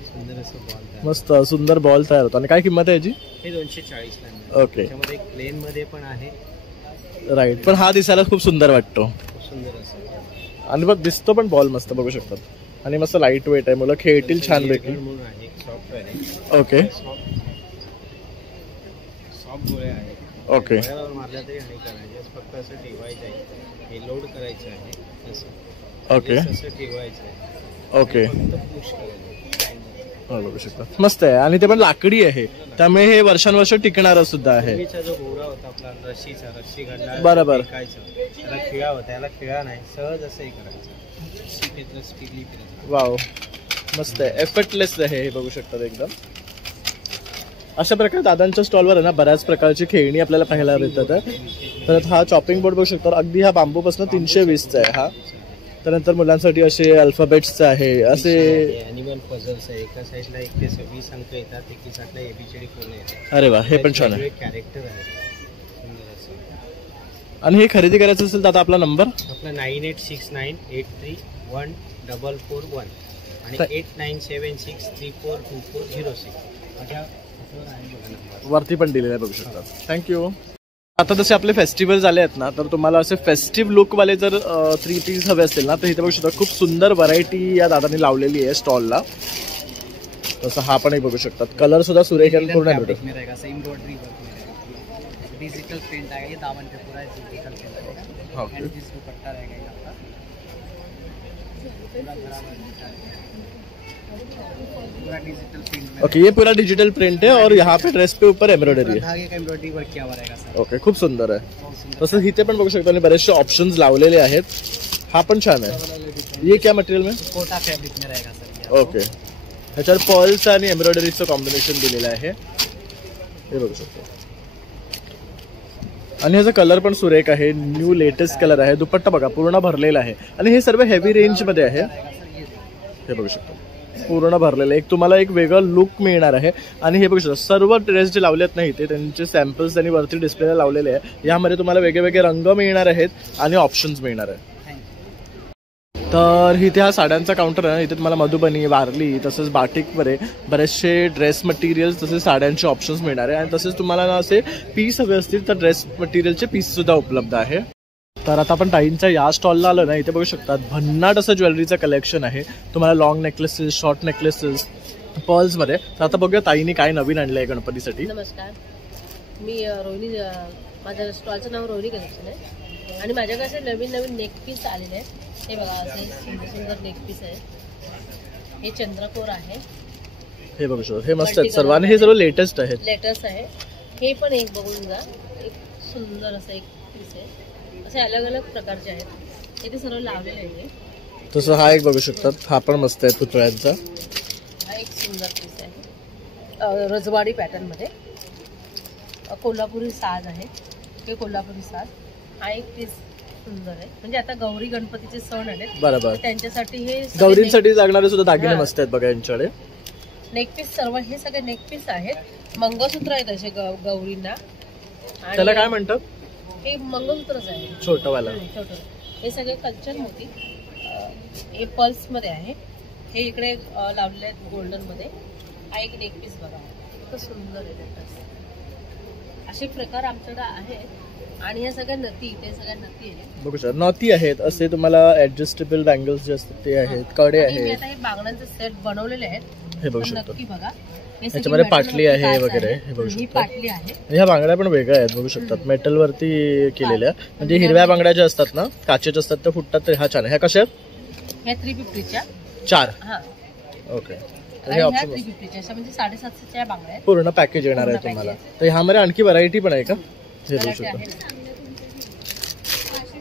सुंदर असं बॉल. मस्त सुंदर बॉल तयार होतो. आणि काय किंमत आहे याची? हे 240 ला. ओके. त्याच्यामध्ये एक प्लेन मध्ये पण आहे. राईट. पण हा दिसायला खूप सुंदर वाटतो. खूप सुंदर असं. आणि बघ दिसतो पण बॉल मस्त बघू शकतात. आणि मस्त लाईट वेट आहे, मुलं खेळतील छान पैकी. म्हणून आहे सॉफ्टवेअर आहे. ओके. सॉफ्ट गोळे आहे. ओके. गोळ्यावर मारल्या तरी आणि करायचे, फक्त असं ठेवायचं आहे, हे लोड करायचं आहे असं. ओके. असं ठेवायचं आहे. ओके. फक्त पुश करायचं. बघू शकता, मस्त आहे. आणि ते पण लाकडी आहे, त्यामुळे हे वर्षानुवर्ष टिकणार सुद्धा आहे. पूर्वीचा जो घोडा होता आपला रस्सीचा, रस्सी घालणार, बरोबर. त्याला खिळा होता, याला खिळा नाही, सहज असंही करायचं. स्पीडली फिरत. वाव, मस्त आहे, एफर्टलेस आहे हे बघू शकतात एकदम. अशा प्रकारे दादांच्या स्टॉलवर आहे ना बऱ्याच प्रकारची खेळणी आपल्याला पाहायला मिळतात. तर हा चॉपिंग बोर्ड बघू शकतो, अगदी हा बांबूपासून 320चा आहे हा. त्यानंतर मुलांसाठी असे अल्फाबेट्सचे आहे, असे ॲनिमल पझल्स आहे. एका साईडला 1 ते 26 अंक येतात, एकी साईडला एबीसीडी पूर्ण येतात. अरे वा, हे पण छान आहे. कॅरेक्टर आहे सुंदर असं. आणि हे खरेदी करायचं असेल तर आता आपला नंबर आपला 9869831441 आणि 8976342406 वरती पण दिलेलं आहे बघू शकतात. थँक्यू. आता जसे आपले फेस्टिवल झाले आहेत ना, तर तुम्हाला असे फेस्टिव्ह लुकवाले जर 3 पीस हवे असतील ना, तर इथे बघू शकता खूप सुंदर व्हरायटी या दादांनी लावलेली आहे स्टॉलला. तसं हा पण एक बघू शकतात, कलर सुद्धा सुरेख पूर्ण एम्ब्रॉयडरी वर्क डिजिटल प्रिंट आएगा, ये दामन पे पूरा डिजिटल प्रिंट आएगा. एंड जिसमें पट्टा रहेगा ये आपका. ओके, ये पूरा डिजिटल प्रिंट है और यहाँ पे ड्रेस पे ऊपर एम्ब्रॉयडरी है. धागे का एम्ब्रॉयडरी वर्क किया हुआ रहेगा सर. ओके, खूप सुंदर आहे. तसंच इथे पण बघू शकता आणि बरेचसे ऑप्शन्स लावलेले आहेत. हा पण छान आहे. ये क्या मटेरियल में? कोटा फैब्रिक में रहेगा सर. ओके, ह्याच्यावर पर्ल्स आणि एम्ब्रॉयडरीचं कॉम्बिनेशन दिलेलं आहे. हे बघू शकतो. आणि ह्याचा कलर पण सुरेख आहे. न्यू लेटेस्ट कलर आहे. दुपट्टा बघा पूर्ण भरलेला आहे आणि हे सर्व हेवी रेंज मध्ये आहे. हे बघू शकतो पूर्ण भरलेलं. एक तुम्हाला एक वेगळं लुक मिळणार आहे. आणि हे बघू शकता सर्व ड्रेस जे लावलेत नाही ते त्यांचे सॅम्पल्स त्यांनी वरती डिस्प्लेला लावलेले आहे. यामध्ये तुम्हाला वेगळे वेगळे रंग मिळणार आहेत आणि ऑप्शन्स मिळणार आहेत. तर इथे हा साड्यांचा काउंटर आहे. इथे तुम्हाला मधुबनी, वारली तसंच बाटिकमध्ये बरेचसे ड्रेस मटेरियल्स तसेच साड्यांचे ऑप्शन्स मिळणार आहे. आणि तसेच तुम्हाला ना असे पीस हवे असतील तर ड्रेस मटेरियलचे पीस सुद्धा उपलब्ध आहे. तर आता आपण ताईंच्या या स्टॉलला आलो ना, इथे बघू शकतात भन्नाट असं ज्वेलरीचं कलेक्शन आहे. तुम्हाला लॉंग नेकलेसेस, शॉर्ट नेकलेसेस, पर्ल्समध्ये. तर आता बघूया ताईंनी काय नवीन आणलं आहे गणपतीसाठी. नमस्कार, मी रोहिणी. माझ्या स्टॉलचं नाव रोहिणी कलेक्शन आहे आणि माझ्याकडे असे नवीन नवीन नेक पीस आलेले आहेत. हे बघा, असे सुंदर सुंदर नेक पीस आहे. हे चंद्रकोर आहे. हे बघू शकतो. हे मस्त आहेत सर्व आणि हे सर्व लेटेस्ट आहे. लेटेस्ट आहे. हे पण एक बघून जा. एक सुंदर असं एक पीस आहे. असे अलग अलग प्रकारचे आहेत. इथे सर्व लावलेले आहे. तसं हा एक बघू शकतात. हा पण मस्त आहे पुतळ्यांचा. हा एक सुंदर पीस आहे रजवाडी पॅटर्न मध्ये. कोल्हापुरी साज आहे. हे कोल्हापुरी साज. हा एक पीस सुंदर आहे. म्हणजे आता गौरी गणपतीचे सण आले बरोबर, त्यांच्यासाठी हे गौरींसाठी लागणारे सुद्धा दागिने मस्त आहेत बघा यांच्याकडे. नेकपीस सर्व हे सगळे नेकपीस आहेत. मंगळसूत्र आहेत असे गौरींना. त्याला काय म्हणतात? हे मंगळसूत्रच आहे छोटवाला. छोटं. हे सगळे कल्चर मोती. हे पर्ल्स मध्ये आहे. हे इकडे लावलेले आहेत गोल्डन मध्ये. हा एक नेकपीस बघा, खूप सुंदर आहे. असे प्रकार आमच्याकडे आहेत. आणि हे सगळ्या नती, ते सगळ्या नती आहेत बघू शकता. नती आहेत. असे तुम्हाला ऍडजस्टेबल बँगल्स जे असतात ते आहेत. कडे आहेत. आता हे बांगड्यांचे सेट बनवलेले आहेत. हे बघू शकतो. नक्की बघा. याच्यामध्ये पाटली आहे वगैरे. हे बघू शकता. पाटली आहे. ह्या बांगड्या पण वेगळ्या आहेत बघू शकतात. मेटल वरती केलेल्या. म्हणजे हिरव्या बांगड्या ज्या असतात ना, काचेच्या असतात त्या फुटतात. तर ह्या छान आहे. ह्या कशा आहेत? ह्या 350च्या 4. हा, ओके. हे ऑप्शन 350च्या अशा म्हणजे 750च्या बांगड्या आहेत. पूर्ण पॅकेज येणार आहे तुम्हाला. तर ह्यामध्ये आणखी व्हरायटी पण आहे का? हे बघू शकता.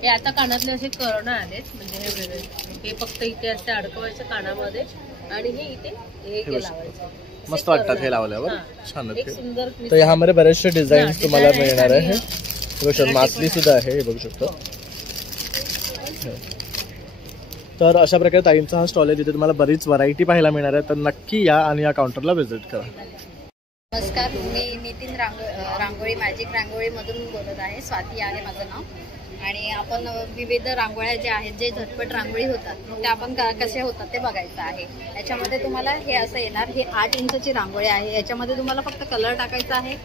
हे आता कानातले असे कर्ण आलेत. म्हणजे हे वेगळे. हे फक्त इथे असे अडकवायचे कानामध्ये आणि हे इथे हे लावायचे. मस्त वाटतात हे लावल्यावर. छान एक सुंदर. तर ह्यामध्ये बरेचसे डिझाईन तुम्हाला मिळणार आहे. बघू शकता. मासली सुद्धा आहे. हे बघू शकतो. तर अशा प्रकारे ताईंचा हा स्टॉल आहे जिथे तुम्हाला बरीच व्हरायटी पाहायला मिळणार आहे. तर नक्की या आणि या काउंटरला व्हिजिट करा. नमस्कार, मी नितीन रांगोळी मॅजिक रांगोळीमधून बोलत आहे. स्वाती आहे माझं नाव. आणि आपण विविध रांगोळ्या ज्या आहेत, जे झटपट रांगोळी होतात त्या आपण कशा होतात ते बघायचं आहे. याच्यामध्ये तुम्हाला हे असं येणार. हे 8 इंचची रांगोळी आहे. याच्यामध्ये तुम्हाला फक्त कलर टाकायचा आहे.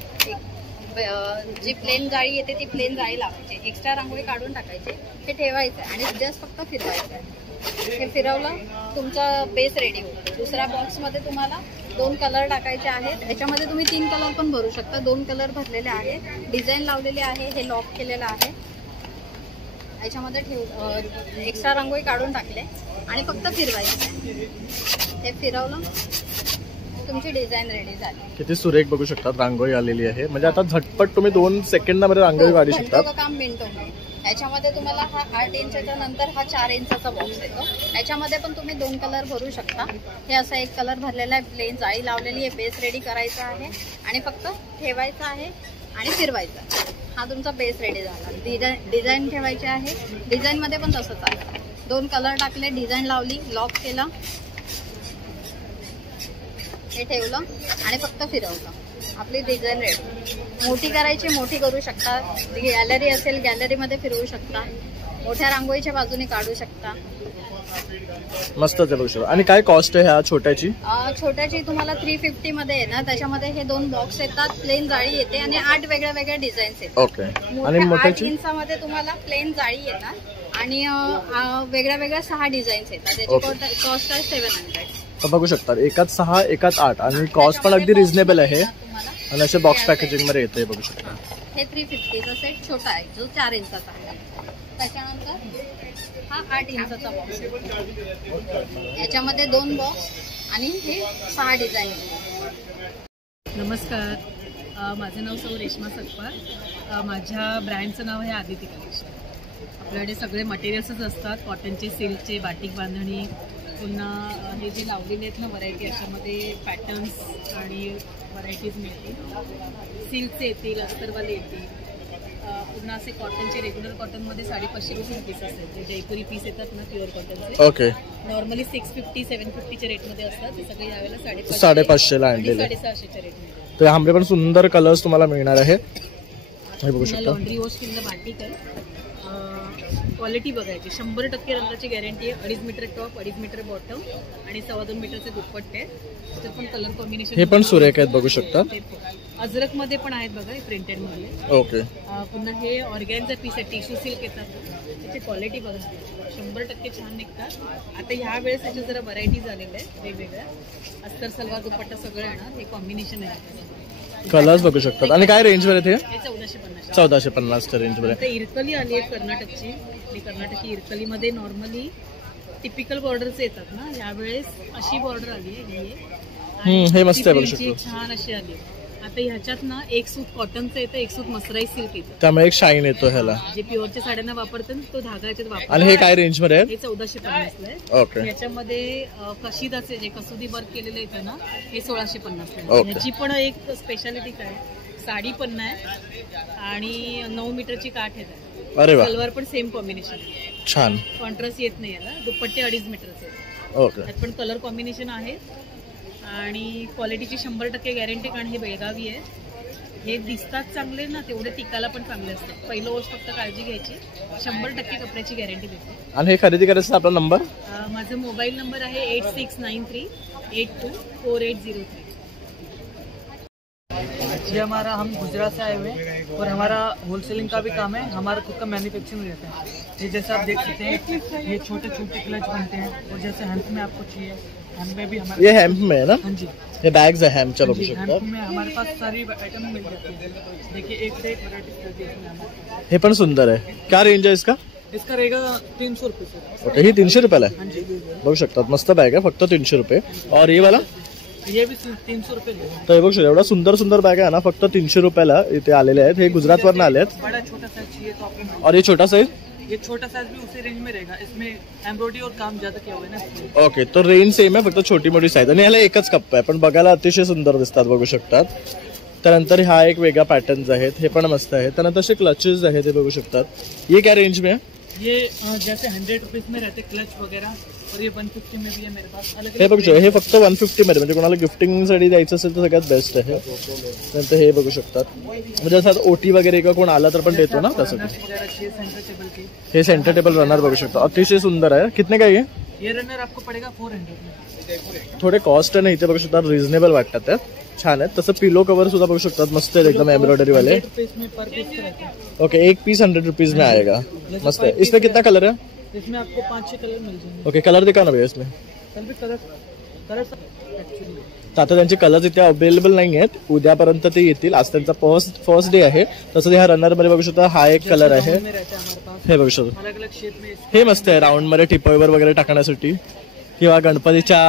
जी प्लेन जाळी येते ती प्लेन जाळी लावायची. एक्स्ट्रा रांगोळी काढून टाकायची. हे ठेवायचं आणि जस्ट फक्त फिरवायचं आहे. हे फिरवलं तुमचा बेस रेडी होतो. दुसऱ्या बॉक्समध्ये तुम्हाला 2 कलर टाकायचे आहेत. याच्यामध्ये तुम्ही 3 कलर पण भरू शकता. 2 कलर भरलेले आहे. डिझाईन लावलेली आहे. हे लॉक केलेलं आहे. याच्यामध्ये एक्स्ट्रा रांगोळी काढून टाकले आणि फक्त फिरवायचं. हे फिरवलं तुमची डिझाईन रेडी झाली. किती सुरेख बघू शकतात रांगोळी आलेली आहे. म्हणजे आता झटपट तुम्ही 2 सेकंदामध्ये रांगोळी काढू शकता. काम मिनिटो. याच्यामध्ये तुम्हाला हा 8 इंचच्या नंतर हा 4 इंचाचा बॉक्स येतो. याच्यामध्ये पण तुम्ही 2 कलर भरू शकता. हे असा एक कलर भरलेला आहे. प्लेन जाळी लावलेली आहे. बेस रेडी करायचा आहे आणि फक्त ठेवायचा आहे आणि फिरवायचा. हा तुमचा बेस रेडी झाला. डिझाईन ठेवायची आहे. डिझाईन मध्ये पण तसंच आहे. 2 कलर टाकले, डिझाईन लावली, लॉक केलं, हे ठेवलं आणि फक्त फिरवलं. आपली डिझाईन रेडी. मोठी करायची, मोठी करू शकता. गॅलरी असेल गॅलरीमध्ये फिरवू शकता. मोठ्या रांगोळीच्या बाजूने काढू शकता. मस्त आहे बघू शकता. आणि काय कॉस्ट आहे ह्या छोट्याची? छोट्याची तुम्हाला 350 मध्ये आहे ना. त्याच्यामध्ये हे 2 बॉक्स येतात. प्लेन जाळी येते आणि 8 वेगळ्या वेगळ्या डिझाईन्स येतात. ओके. आणि मोठ्याची 8 इंचामध्ये तुम्हाला प्लेन जाळी येतात आणि वेगळ्या वेगळ्या 6 डिझाईन्स येतात. त्याची कॉस्ट आहे 700. तर बघू शकता. एकात 6 एकात 8 आणि कॉस्ट पण अगदी रिझनेबल आहे. आणि असे बॉक्स पॅकेजिंग मध्ये येते बघू शकता. हे 350चा सेट छोटा आहे जो 4 इंचाचा आहे. त्याच्यानंतर हा 8 इंचाचा बॉक्स आहे. याच्यामध्ये 2 बॉक्स आणि हे 6 डिझाईन. नमस्कार, माझं नाव सौ रेश्मा सकपार. माझ्या ब्रँडचं नाव आहे आदिती कलेक्शन. आपल्याकडे सगळे मटेरियल्सच असतात, कॉटनचे, सिल्कचे, बाटिक बांधणी, पुन्हा हे जे लावलेले आहेत ना व्हरायटी, अशामध्ये पॅटर्न्स आणि व्हरायटीज मिळतील. सिल्कचे येतील, अस्तरवाले येतील, पुन्हा असे कॉटनचे रेग्युलर कॉटनमध्ये 550 रुपये पीस असतात. जे जयपुरी पीस येतात ना प्युअर कॉटनचे, ओके, नॉर्मली 650 750च्या रेटमध्ये असतात. ते सगळे यावेळेला 550 ला आणलेले, 650च्या रेटमध्ये. तर ह्यामध्ये पण सुंदर कलर्स तुम्हाला मिळणार आहे. हे बघू शकता. लॉन्ड्री वॉश केलेलं बाटिक आहे. क्वालिटी बघायची, 100% रंगाची गॅरंटी आहे. 2.5 मीटर टॉप, 2.5 मीटर बॉटम आणि 2.25 मीटरचे दुपट्टे. त्याच्यात पण कलर कॉम्बिनेशन हे पण सुरेख आहेत, बघू शकता. अजरक मध्ये पण आहेत बघा, प्रिंटेड मध्ये. ओके, पुन्हा हे ऑर्गॅनचा पीस आहे, टिश्यू सिल्क येतात. त्याची क्वालिटी बघा, 100% छान निघतात. आता ह्या वेळेस त्याच्या जरा व्हरायटी झालेल्या आहेत वेगवेगळ्या. अस्तर सलवार दुपट्टा सगळं येणार. हे कॉम्बिनेशन आहे. कलर्स बघू शकतात. आणि काय रेंज मध्ये? हे 1450. 1450च्या रेंज मध्ये. इरकली आली आहे कर्नाटकची. कर्नाटकी इरकलीमध्ये नॉर्मली टिपिकल बॉर्डरचे येतात ना, यावेळेस अशी बॉर्डर आली आहे. हे मस्त आहे, बघू शकतो. छान अशी आली. आता ह्याच्यात ना एक सूत कॉटनचं येतं, एक सूत मसराई सिल्क येतं. त्यामुळे एक शाईन येतो ह्याला. जे प्युअरच्या साड्यांना वापरतात तो धागा याच्यात वापरतात. आणि हे काय रेंज मध्ये आहे? हे 1450 ला आहे. ओके. याच्यामध्ये कशिदाचे जे कसुदी वर्क केलेलं येतं ना, हे 1650 ला. ओके. ह्याची पण एक स्पेशालिटी काय, साडी पण नाही आणि 9 मीटरची काठ येते. अरे वा, सलवार पण सेम कॉम्बिनेशन, छान. कॉन्ट्रास्ट येत नाही याला. दुपट्टे 2.5 मीटरचे. ओके. त्यात पण कलर कॉम्बिनेशन आहे आणि क्वालिटीची 100% गॅरंटी. कारण हे बेळगावी आहे. हे दिसतात चांगले ना, तेवढे टिकायला पण चांगले असतात. पहिलं गोष्ट फक्त काळजी घ्यायची, 100% कपड्याची गॅरंटी देते. आणि हे खरेदी करायचं आपला नंबर? माझा मोबाईल नंबर आहे 8693824803. ये हमारा, हम गुजरात से आए हुए हैं और हमारा होलसेलिंग का भी काम है. हमारा खुद का मैन्युफैक्चरिंग रहता है. ये जैसे आप देख सकते हैं, ये छोटे छोटे क्लच बनते हैं. और जैसे हेम्प में आपको चाहिए, हेम्प में भी हमारे, ये हेम्प में है ना? हाँ जी, ये बैग्स है हेम्प. चलो, हेम्प में हमारे पास सारी आइटम मिल जाती है. देखिए, एक से एक वैरायटी रहती है इसमें हमारे. हे पण सुंदर आहे. क्या रेंज आहे इसका? इसका रहेगा 300 रुपये से. ओके, ही 300 रुपयाला आहे. हाँ जी, बघू शकतात. मस्त बॅग आहे, फक्त 300 रुपये. और ये वाला? ये भी 300 रुपये. तर हे बघू शकता, एवढा सुंदर सुंदर बॅग आहे ना, फक्त 300 रुपयाला इथे आलेले आहेत. हे गुजरात वरनं आले आहेत. बड़ा छोटा साइज चाहिए तो आपको. और ये छोटा साइज? ये छोटा साइज भी उसी रेंज में रहेगा. इसमें एम्ब्रॉयडरी और काम ज्यादा किया हुआ है ना. ओके, तो रेंज सेम आहे, फक्त छोटी मोठी साईज. आणि ह्याला एकच कप्पा आहे, पण बघायला अतिशय सुंदर दिसतात, बघू शकतात. त्यानंतर हा एक वेगळा पॅटर्न्स आहेत, हे पण मस्त आहे. त्यानंतर असे क्लचेस आहेत, हे बघू शकतात. ये क्या रेंज में है? ये जैसे 100 रुपीज में रहते क्लच वगैरह, और ये 150 में भी है मेरे पास. हे बघू शकता, हे फक्त 150 मध्ये, म्हणजे कोणाला गिफ्टिंगसाठी द्यायचं असेल तर सगळ्यात बेस्ट आहे. नंतर हे बघू शकतात, म्हणजे असं ओटी वगैरे किंवा कोण आला तर पण देतो ना त्यासाठी. हे सेंटर टेबल रनर बघू शकता, अतिशय सुंदर आहे. कितने का ये? ये रनर आपको पडेगा 400 में. थोडे कॉस्ट आहे ना इथे, बघू शकता रिझनेबल वाटतात त्या, छान आहेत. तसं पिलो कवर सुद्धा बघू शकतात, मस्त आहेत एकदम एम्ब्रॉयडरी वाले. ओके, एक पीस 100 रुपीज में आएगा. मस्त है. इसमें कितना कलर है? इसमें आपको 5-6 कलर मिल जाएंगे. ओके, कलर दिखा ना भैया इसमें. कलर आता त्यांचे कलर्स इथे अवेलेबल नाही आहेत, उद्यापर्यंत ते येतील. आज त्यांचा फर्स्ट डे आहे. तसंच ह्या रनर मध्ये बघू शकता, हा एक कलर आहे, हे बघू शकता. अलग अलग शेप में हे मस्त आहे, राऊंड मध्ये टिपॉयवर वगैरे टाकण्यासाठी किंवा गणपतीच्या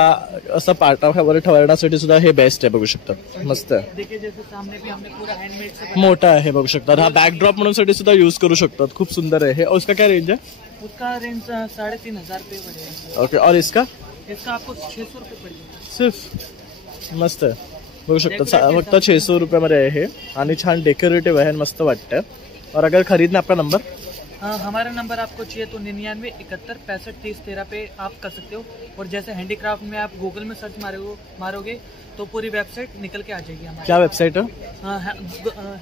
असं पाटावर ठेवण्यासाठी सुद्धा हे बेस्ट आहे, बघू शकता. मस्त आहे. देखिए जैसे सामने भी हमने पूरा हैंडमेड से मोठा आहे, बघू शकता. हा बॅकड्रॉप म्हणून साठी सुद्धा यूज करू शकतात, खूप सुंदर आहे. और उसका क्या रेंज है? उसका रेंज 3500 रुपये पड़ेगा. ओके, और इसका? इसका आपको 600 रुपये पड़ेगा सिर्फ. मस्त आहे, बघू शकता. फक्त 600 रुपयामध्ये आहे हे, आणि छान डेकोरेटिव्ह आहे, मस्त वाटतं. और अगर खरीदना आपका नंबर? हमारा नंबर आपको चाहिए तो 99 71 65 30 13 पे आप कर सकते हो. और जैसे हैंडीक्राफ्ट में आप गूगल में सर्च मारोगे तो पूरी वेबसाइट निकल के आ जाएगी हमारी. क्या वेबसाइट है?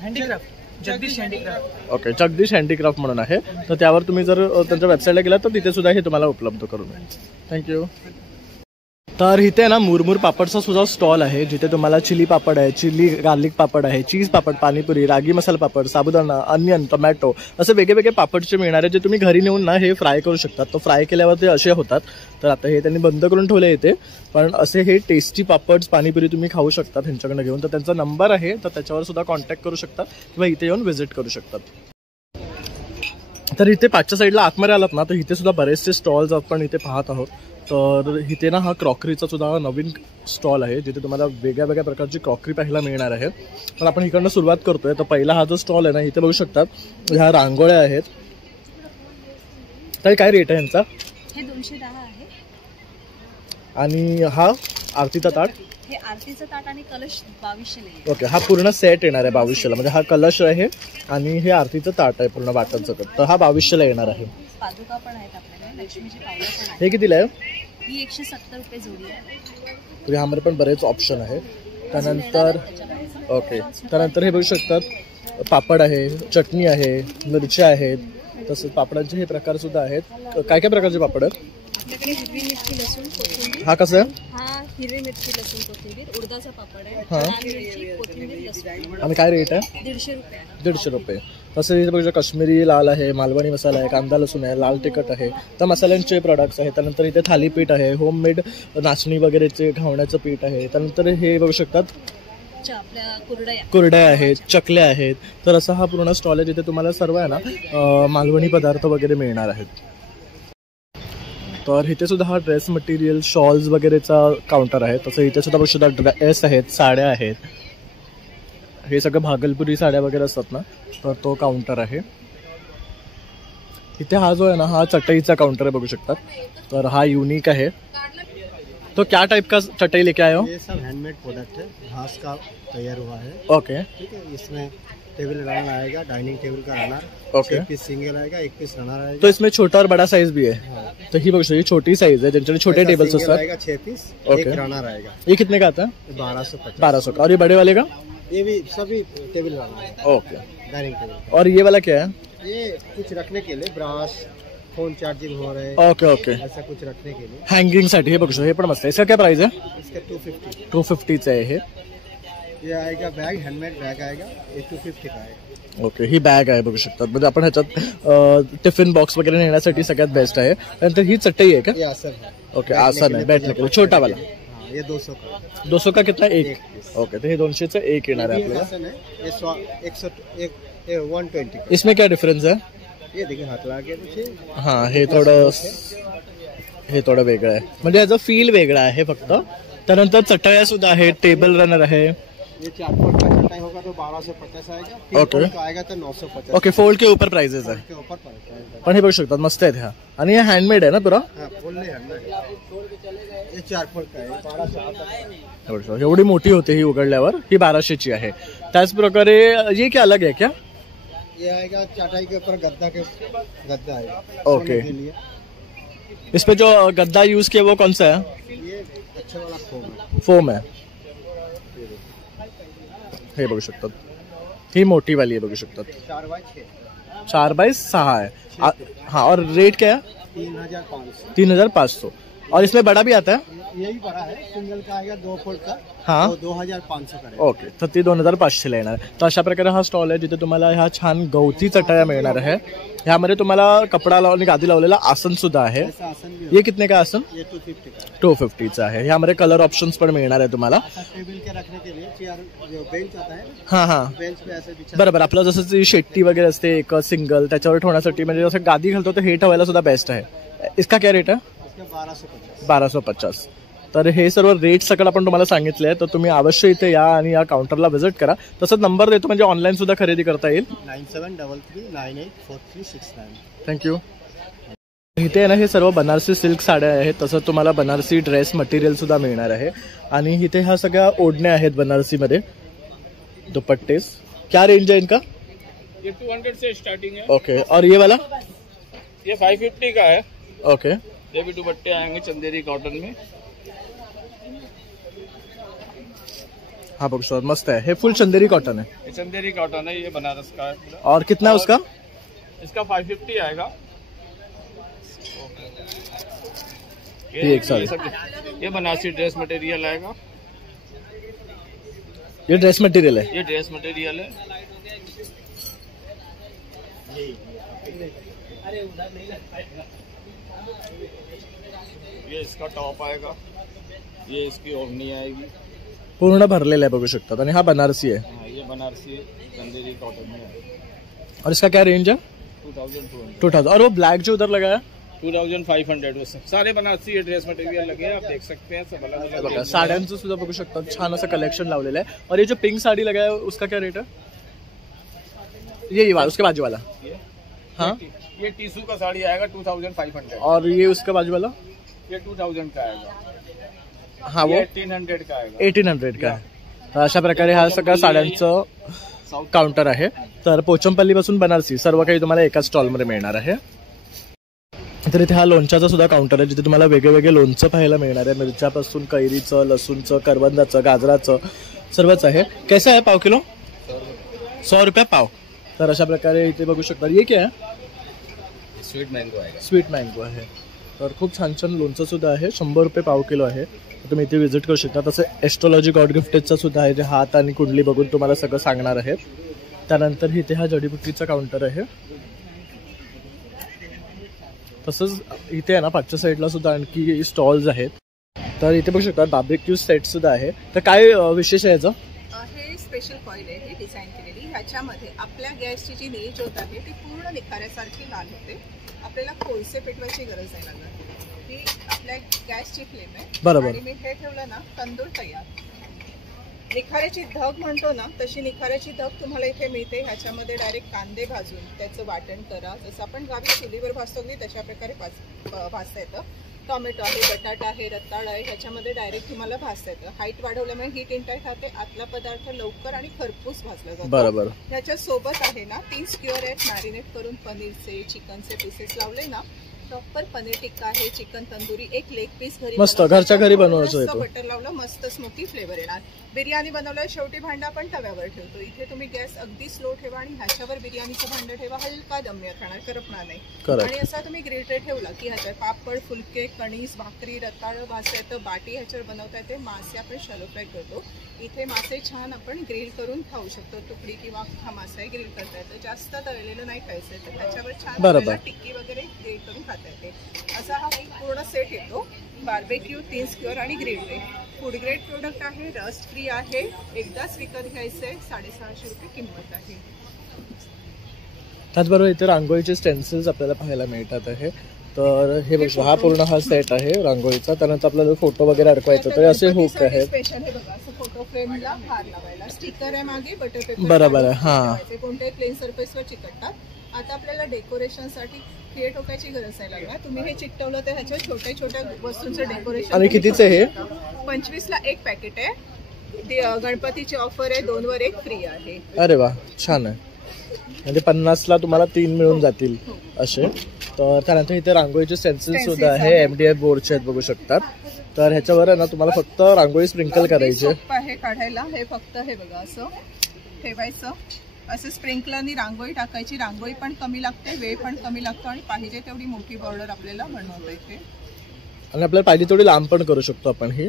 Handicraft, Jagdish handicraft. Okay, Jagdish handicraft म्हणून आहे. तर त्यावर तुम्ही जर त्यांच्या वेबसाईटला गेलात तर तिथे सुद्धा हे तुम्हाला उपलब्ध करून मिळेल. थँक्यू. तर इथे ना मुरमुर पापडचा सुद्धा स्टॉल आहे, जिथे तुम्हाला चिली पापड आहे, चिली गार्लिक पापड आहे, चीज पापड, पाणीपुरी, रागी मसाला पापड, साबुदाणा, अनियन, टोमॅटो असे वेगवेगळे पापडचे मिळणार आहे, जे तुम्ही घरी नेऊन ना हे फ्राय करू शकतात. तो फ्राय केल्यावर ते असे होतात. तर आता हे त्यांनी बंद करून ठेवले इथे, पण असे हे टेस्टी पापड, पाणीपुरी तुम्ही खाऊ शकता त्यांच्याकडे घेऊन. तर त्यांचा नंबर आहे, तर त्याच्यावर सुद्धा कॉन्टॅक्ट करू शकता किंवा इथे येऊन व्हिजिट करू शकतात. तर इथे पाचच्या साईडला आतमध्ये आलात ना तर इथे सुद्धा बरेचसे स्टॉल्स आपण इथे पाहत आहोत. तर इथे ना हा क्रॉकरीचा सुद्धा नवीन स्टॉल आहे जिथे तुम्हाला वेगळ्या वेगळ्या प्रकारची क्रॉकरी पाहायला मिळणार आहे. पण आपण इकडनं सुरुवात करतोय. तर पहिला हा जो स्टॉल आहे ना इथे बघू शकतात ह्या रांगोळ्या आहेत. तर काय रेट आहे यांचा? हे 210 आहे. आणि हा आरतीचा ताट? हे आरतीचं ताट आणि कलश 2200 ओके, हा पूर्ण सेट येणार आहे 2200ला. म्हणजे हा कलश आहे आणि हे आरतीचं ताट आहे पूर्ण वाटणचं. तर हा 2200ला येणार आहे. पादुका पण आहेत आपल्याकडे, लक्ष्मीची पावलं पण आहेत. हे कितीला आहे? ही 170 रुपये जोडी आहे. तर ह्यामध्ये पण बरेच ऑप्शन आहे. त्यानंतर ओके, त्यानंतर हे बघू शकतात पापड आहे, चटणी आहे, मिरच्या आहेत, तसंच पापडांचे हे प्रकार सुद्धा आहेत. काय काय प्रकारचे पापड आहेत? आपल्याकडे हिरवी मिरची, लसूण, कोथिंबीर. हा कसा आहे? हा हिरवी मिरची, लसूण, कोथिंबीर, उडदाचा पापड आहे. हा. लाल मिरची, कोथिंबीर, लसूण. आणि काय रेट आहे? 150 रुपये. 150 रुपये. तसं इथे बघू शकता काश्मीरी लाल आहे, मालवणी मसाला आहे, कांदा लसूण आहे, लाल तिखट आहे. तर मसाल्यांचे प्रोडक्ट्स आहेत. त्यानंतर इथे थालीपीठ आहे, होममेड नाचणी वगैरेचे घावण्याचं पीठ आहे. त्यानंतर हे बघू शकतात आपल्या कुरड्या आहेत, चकल्या आहेत. तर असा हा पूर्ण स्टॉल आहे जिथे तुम्हाला सर्व आहे ना मालवणी पदार्थ वगैरे मिळणार आहेत. तर इथे सुद्धा हा ड्रेस मटेरियल, शॉल्स वगैरेचा काउंटर आहे. तसं इथे सुद्धा बघू शकता ड्रेस आहेत, साड्या आहेत. हे सगळं भागलपुरी साड्या वगैरे असतात ना तर तो काउंटर आहे. इथे हा जो आहे ना हा चटईचा काउंटर आहे बघू शकतात. तर हा युनिक आहे. तो क्या टाइप का चटाई लेके आए हो? ये सब हैंडमेड प्रोडक्ट है, घास का तैयार हुआ है. ओके, ठीक है. इसमें टेबल रनर आएगा, डाइनिंग टेबल का रनर. ओके. 6 पीस सिंगल आएगा, 1 पीस रनर आएगा. तो इसमें छोटा और बड़ा साइज भी है. तो ही बघू शकता, ये छोटी साइज है ज्यांच्याकडे छोटे टेबल्स असतात. 6 पीस, ओके. 1 रनर आएगा. ये कितने का आता है? 1250. 1200 का. और ये बड़े वाले का? ये भी सभी टेबल रनर है. ओके. Dining table. और ये वाला क्या है? ये कुछ रखने के लिए ब्रश, फोन चार्जिंग हो रहे. Okay okay. ऐसा कुछ रखने के लिए हँगिंग साठी. हे बघू शकता, हे पण मस्त आहे. इसका क्या प्राइस है? इसका 250. 250 आहे हे. ये आएगा बैग, हैंडमेड बैग आएगा, ये 250 का आएगा. ओके, ही बॅग आहे बघू शकतात. म्हणजे आपण ह्याच्यात टिफिन बॉक्स वगैरे नेण्यासाठी सगळ्यात बेस्ट आहे. त्यानंतर ही चटई आहे का? ये आसन है. ओके, आसन आहे बैठने के लिए, छोटा वाला. ये 200 का. 200 का कितना? एक. ओके, तो हे 200चं एक येणार आहे आपल्याला. आसन है, ये 120 का. इसमें क्या डिफरेंस है? ये देखिए हाथ लगा के पीछे. हां, हे थोडं वेगळं आहे. म्हणजे याचा फील वेगळा आहे फक्त. त्यानंतर चटया सुद्धा आहे, टेबल रनर आहे. ये 4 फुट का चटाई होगा तो 1250 आएगा. 3 ओके. फुट का आएगा तो 950. ओके, फोल्ड के ऊपर प्राइजेस आहे. के ऊपर पड़ेगा. पण हे बघू शकतात मस्त आहेत ह्या. आणि हे हँडमेड आहे ना पुरा? हां, फुल्ली हैंडमेड. ये 4 फुट का है, 1200. एवढी मोठी होते ही उघडल्यावर. ही 1200ची आहे. त्याच प्रकारे ये क्या अलग है क्या? ये आएगा चटाई के ऊपर गद्दा आएगा. ओके. सोने के लिए. इस पे जो गद्दा यूज किया वो कौन सा है? ये अच्छा वाला फोम है. हे बघू शकतात, ही मोठी वाली आहे बघू शकतात. 4x6 है. हाँ, और रेट क्या है? 3500. 3500. और इसमें बड़ा भी आता है? यही बड़ा है, सिंगल का आएगा 2 फुट का. हाँ, 2500 का. ओके, तर ती 2500 ला येणार. तर अशा प्रकारे हा स्टॉल आहे जिथे तुम्हाला ह्या छान गवती चटया मिळणार आहे. ह्यामध्ये तुम्हाला कपडा लावून गादी लावलेला आसन सुद्धा आहे. ये कितने का आसन? ये 250 का. 250चा आहे. ह्यामध्ये कलर ऑप्शन्स पण मिळणार आहे तुम्हाला. टेबल के रखने के लिए चेयर जो बेंच आता है. हां हां, बेंच पे ऐसे बिछा. बरोबर. आपलं जसं ती शेट्टी वगैरे असते एक सिंगल, त्याच्यावर ठेवण्यासाठी म्हणजे जसं गादी घालतो तर हे ठेवायला सुद्धा बेस्ट आहे. इसका क्या रेट आहे? इसका 1250. 1250. तर हे सर्व रेट सगळं आपण तुम्हाला सांगितले आहे. तर तुम्ही अवश्य इथे या आणि या काउंटरला व्हिजिट करा. तसंच नंबर देतो म्हणजे ऑनलाईन सुद्धा खरेदी करता येईल. 9733984369. थँक्यू. इथे ना हे सर्व बनारसी सिल्क साड्या आहेत. तसंच तुम्हाला बनारसी ड्रेस मटेरियल सुद्धा मिळणार आहे. आणि इथे ह्या सगळ्या ओढण्या आहेत बनारसीमध्ये, दुपट्टेस. क्या रेंज है इनका? ये 200 से स्टार्टिंग है. ओके. और ये वाला? ये 550 का है. ओके. ये भी दुपट्टे आएंगे चंदेरी कॉटन में. हाँ बघू शकता, मस्त है. हे फुल चंदेरी कॉटन है. ये चंदेरी कॉटन है, ये बनारस का है पूरा. और कितना है उसका? इसका 550 आएगा. ये एक साल. ये बनारसी ड्रेस मटेरियल आएगा. ये ड्रेस मटेरियल है. ये ड्रेस मटेरियल है. ये इसका टॉप आएगा. ये इसकी ओढ़नी आएगी. पूर्ण भरलेला आहे बघू शकतात. आणि हा बनारसी आहे. ये बनारसी चंदेरी कॉटन में है. और इसका क्या रेंज है? 2200। 2000। और वो ब्लैक जो उधर लगा है 2500। वो सारे बनारसी ड्रेस मटेरियल लगे हैं, आप देख सकते हैं, सब अलग अलग। बघा साड्यांचं सुद्धा बघू शकता, छान असं कलेक्शन लावलेलं आहे। और ये जो पिंक साड़ी लगा है उसका क्या रेट है? ये वाला, उसके बाजू वाला। हाँ ये टीसू का साड़ी आएगा 2500। और ये उसका बाजू वाला ये 2000 का आएगा। हाँ वो 1800 का आएगा। 1800 का आहे। तर अशा प्रकारे हा सगळा साड्यांचं काउंटर आहे। तर पोचमपल्ली पासून बनारसी सर्व काही तुम्हाला एकाच स्टॉलमध्ये मिळणार आहे। तर इथे हा लोणच्याचा सुद्धा काउंटर आहे, जिथे तुम्हाला वेगवेगळे लोणचं पाहायला मिळणार आहे। मिरच्यापासून कैरीचं, लसूणचं, करवंदाचं, गाजराचं सर्वच आहे। कैसा आहे पाव किलो? 100 रुपये पाव। तर अशा प्रकारे इथे बघू शकता। ये क्या है? स्वीट मँगो आहे। स्वीट मँगो आहे। तर खूप छान छान लोणचं सुद्धा आहे, 100 रुपये पाव किलो आहे। तुम्ही इथे व्हिजिट करू शकता। तसं एस्ट्रोलॉजी गॉड गिफ्टेडचं सुद्धा आहे, जे हात आणि कुंडली बघून तुम्हाला सगळं सांगणार आहे। त्यानंतर इथे हा जडीबुटीचा काउंटर आहे। तसंच इथे आहे ना पाठच्या साईडला सुद्धा आणखी स्टॉल्स आहेत। तर इथे बघू शकता बार्बेक्यू सेट सुद्धा आहे। तर काय विशेष आहे याचं? हे स्पेशल कॉईल आहे, ही डिझाईन केलेली। ह्याच्यामध्ये आपल्या गॅसची जी नील ज्योत आहे ती पूर्ण निखाऱ्यासारखी लाल होते। आपल्याला कोळसे पेटवायची गरज नाही लागणार। ही आपल्या गॅसची फ्लेम आहे। बरोबर। आणि मी हे ठेवलं ना, तंदूर तयार। निखाऱ्याची धग म्हणतो ना, तशी निखाऱ्याची धग तुम्हाला इथे मिळते। ह्याच्यामध्ये डायरेक्ट कांदे भाजून त्याचं वाटण करा, जसं आपण गावी चुलीवर भाजतो की तशा प्रकारे भाजता येतं। टोमॅटो आहे, बटाटा आहे, रताळ आहे, ह्याच्यामध्ये डायरेक्ट तुम्हाला भाजता येतं। हाईट वाढवल्यामुळे हीट इनटाईट राहते, आतला पदार्थ लवकर आणि खरपूस भाजला जातो। बरोबर। ह्याच्या सोबत आहे ना 3 स्क्युअर आहेत मॅरिनेट करून, पनीरचे, चिकनचे पीसेस लावले ना, प्रॉपर पनीर टिक्का आहे, चिकन तंदुरी, एक लेग पीस घरी मस्त घरच्या घरी बनवायचं आहे। बटर लावलं, मस्त स्मोकी फ्लेवर येणार। बिर्याणी बनवलं, शेवटी भांडं आपण तव्यावर ठेवतो। इथे तुम्ही गॅस अगदी स्लो ठेवा आणि ह्याच्यावर बिर्याणीचं भांडं ठेवा, हलका दम राहणार, करपणार नाही। आणि असा तुम्ही ग्रिल ट्रे ठेवला की ह्याच्यात पापड, फुलके, कणीस, भाकरी, रताळं भाजता येतं, बाटी ह्याच्यावर बनवता येते। मासे आपण शॅलो फ्राय करतो, इथे मासे छान आपण ग्रिल करून खाऊ शकतो। तुकडी किंवा हा मासा ग्रिल करता येतं, जास्त तळलेलं नाही खायचं तर ह्याच्यावर छान टिक्की वगैरे ग्रिल करून खाता येते। असा हा पूर्ण सेट येतो, बार्बेक्यू, 3 स्क्युअर आणि grill tray. Food grade product आहे, रस्ट फ्री आहे, एकदाच विकत घ्यायचंय, 650 रुपये किंमत आहे। त्याचबरोबर इथे रांगोळीचे स्टेन्सिल्स आपल्याला पाहायला मिळतात आहे। तर हे बघा हा पूर्ण हा सेट आहे रांगोळीचा। त्यानंतर आपल्याला फोटो वगैरे अडकवायचं तर असे हुक आहेत। स्पेशल हे बघा, असं फोटो फ्रेमला हार लावायला स्टिकर आहे मागे, बटर पेपर बरोबर आहे। हां, कोणत्याही प्लेन सरफेसवर चिकटतात। आता आपल्याला डेकोरेशनसाठी खिळे ठोकायची गरज नाही लागणार। तुम्ही हे चिकटवलं तर ह्याच्या छोट्या छोट्या वस्तूंचं डेकोरेशन। आणि कितीचे हे? 25 ला एक पॅकेट आहे। गणपतीची ऑफर आहे, 2 वर 1 फ्री आहे। अरे वा, छान आहे। म्हणजे 50 ला तुम्हाला 3 मिळून जातील असे। तर त्यानंतर इथे रांगोळीचे स्टेन्सिल्स सुद्धा आहे, MDF बोर्डचे आहेत बघू शकतात। तर ह्याच्यावर आहे ना तुम्हाला फक्त रांगोळी स्प्रिंकल करायची आहे काढायला। हे फक्त हे बघा असं ठेवायचं, असं स्प्रिंकलरनी रांगोळी टाकायची। रांगोळी पण कमी लागते, वेळ पण कमी लागतो आणि पाहिजे तेवढी मोठी बॉर्डर आपल्याला बनवता येते। आणि आपल्याला पाहिजे तेवढी लांब पण करू शकतो आपण, ही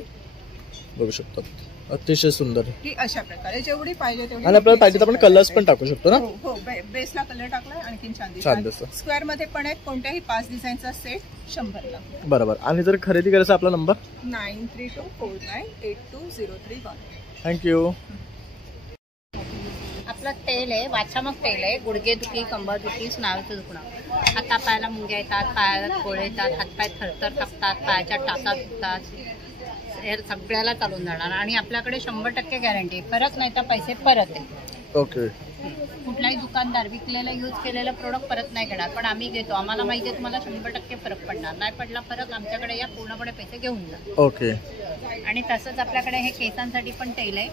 बघू शकतो, अतिशय सुंदर ही अशा प्रकारे जेवढी पाहिजे तेवढी। आणि आपल्याला पाहिजे तर आपण कलर्स पण टाकू शकतो ना? हो, बेसला कलर टाकला आणखीन छान दिसतं। स्क्वेअर मध्ये पण आहेत, कोणत्याही 5 डिझाईनचा सेट 100 ला। बरोबर। आणि जर खरेदी करायचा आपला नंबर 9324982031। थँक्यू। आपलं तेल आहे, वाचामक तेल आहे, गुडघेदुखी, कंबरदुखी, स्नायूचं दुखणं, हातापायाला मुंग्या येतात, पायाला गोळे येतात, हातपाय थरथर कापतात, पायाच्या टाचा दुखतात, हे सगळ्याला चालून जाणार। आणि आपल्याकडे 100% गॅरंटी, फरक नाही तर पैसे परत आहे। ओके। कुठलाही दुकानदार विकलेलं यूज केलेलं प्रोडक्ट परत नाही घेणार, पण आम्ही घेतो। आम्हाला माहिती आहे तुम्हाला 100% फरक पडणार, नाही पडला फरक आमच्याकडे या, पूर्णपणे पैसे घेऊन जा। ओके। आणि तसंच आपल्याकडे हे केसांसाठी पण तेल आहे,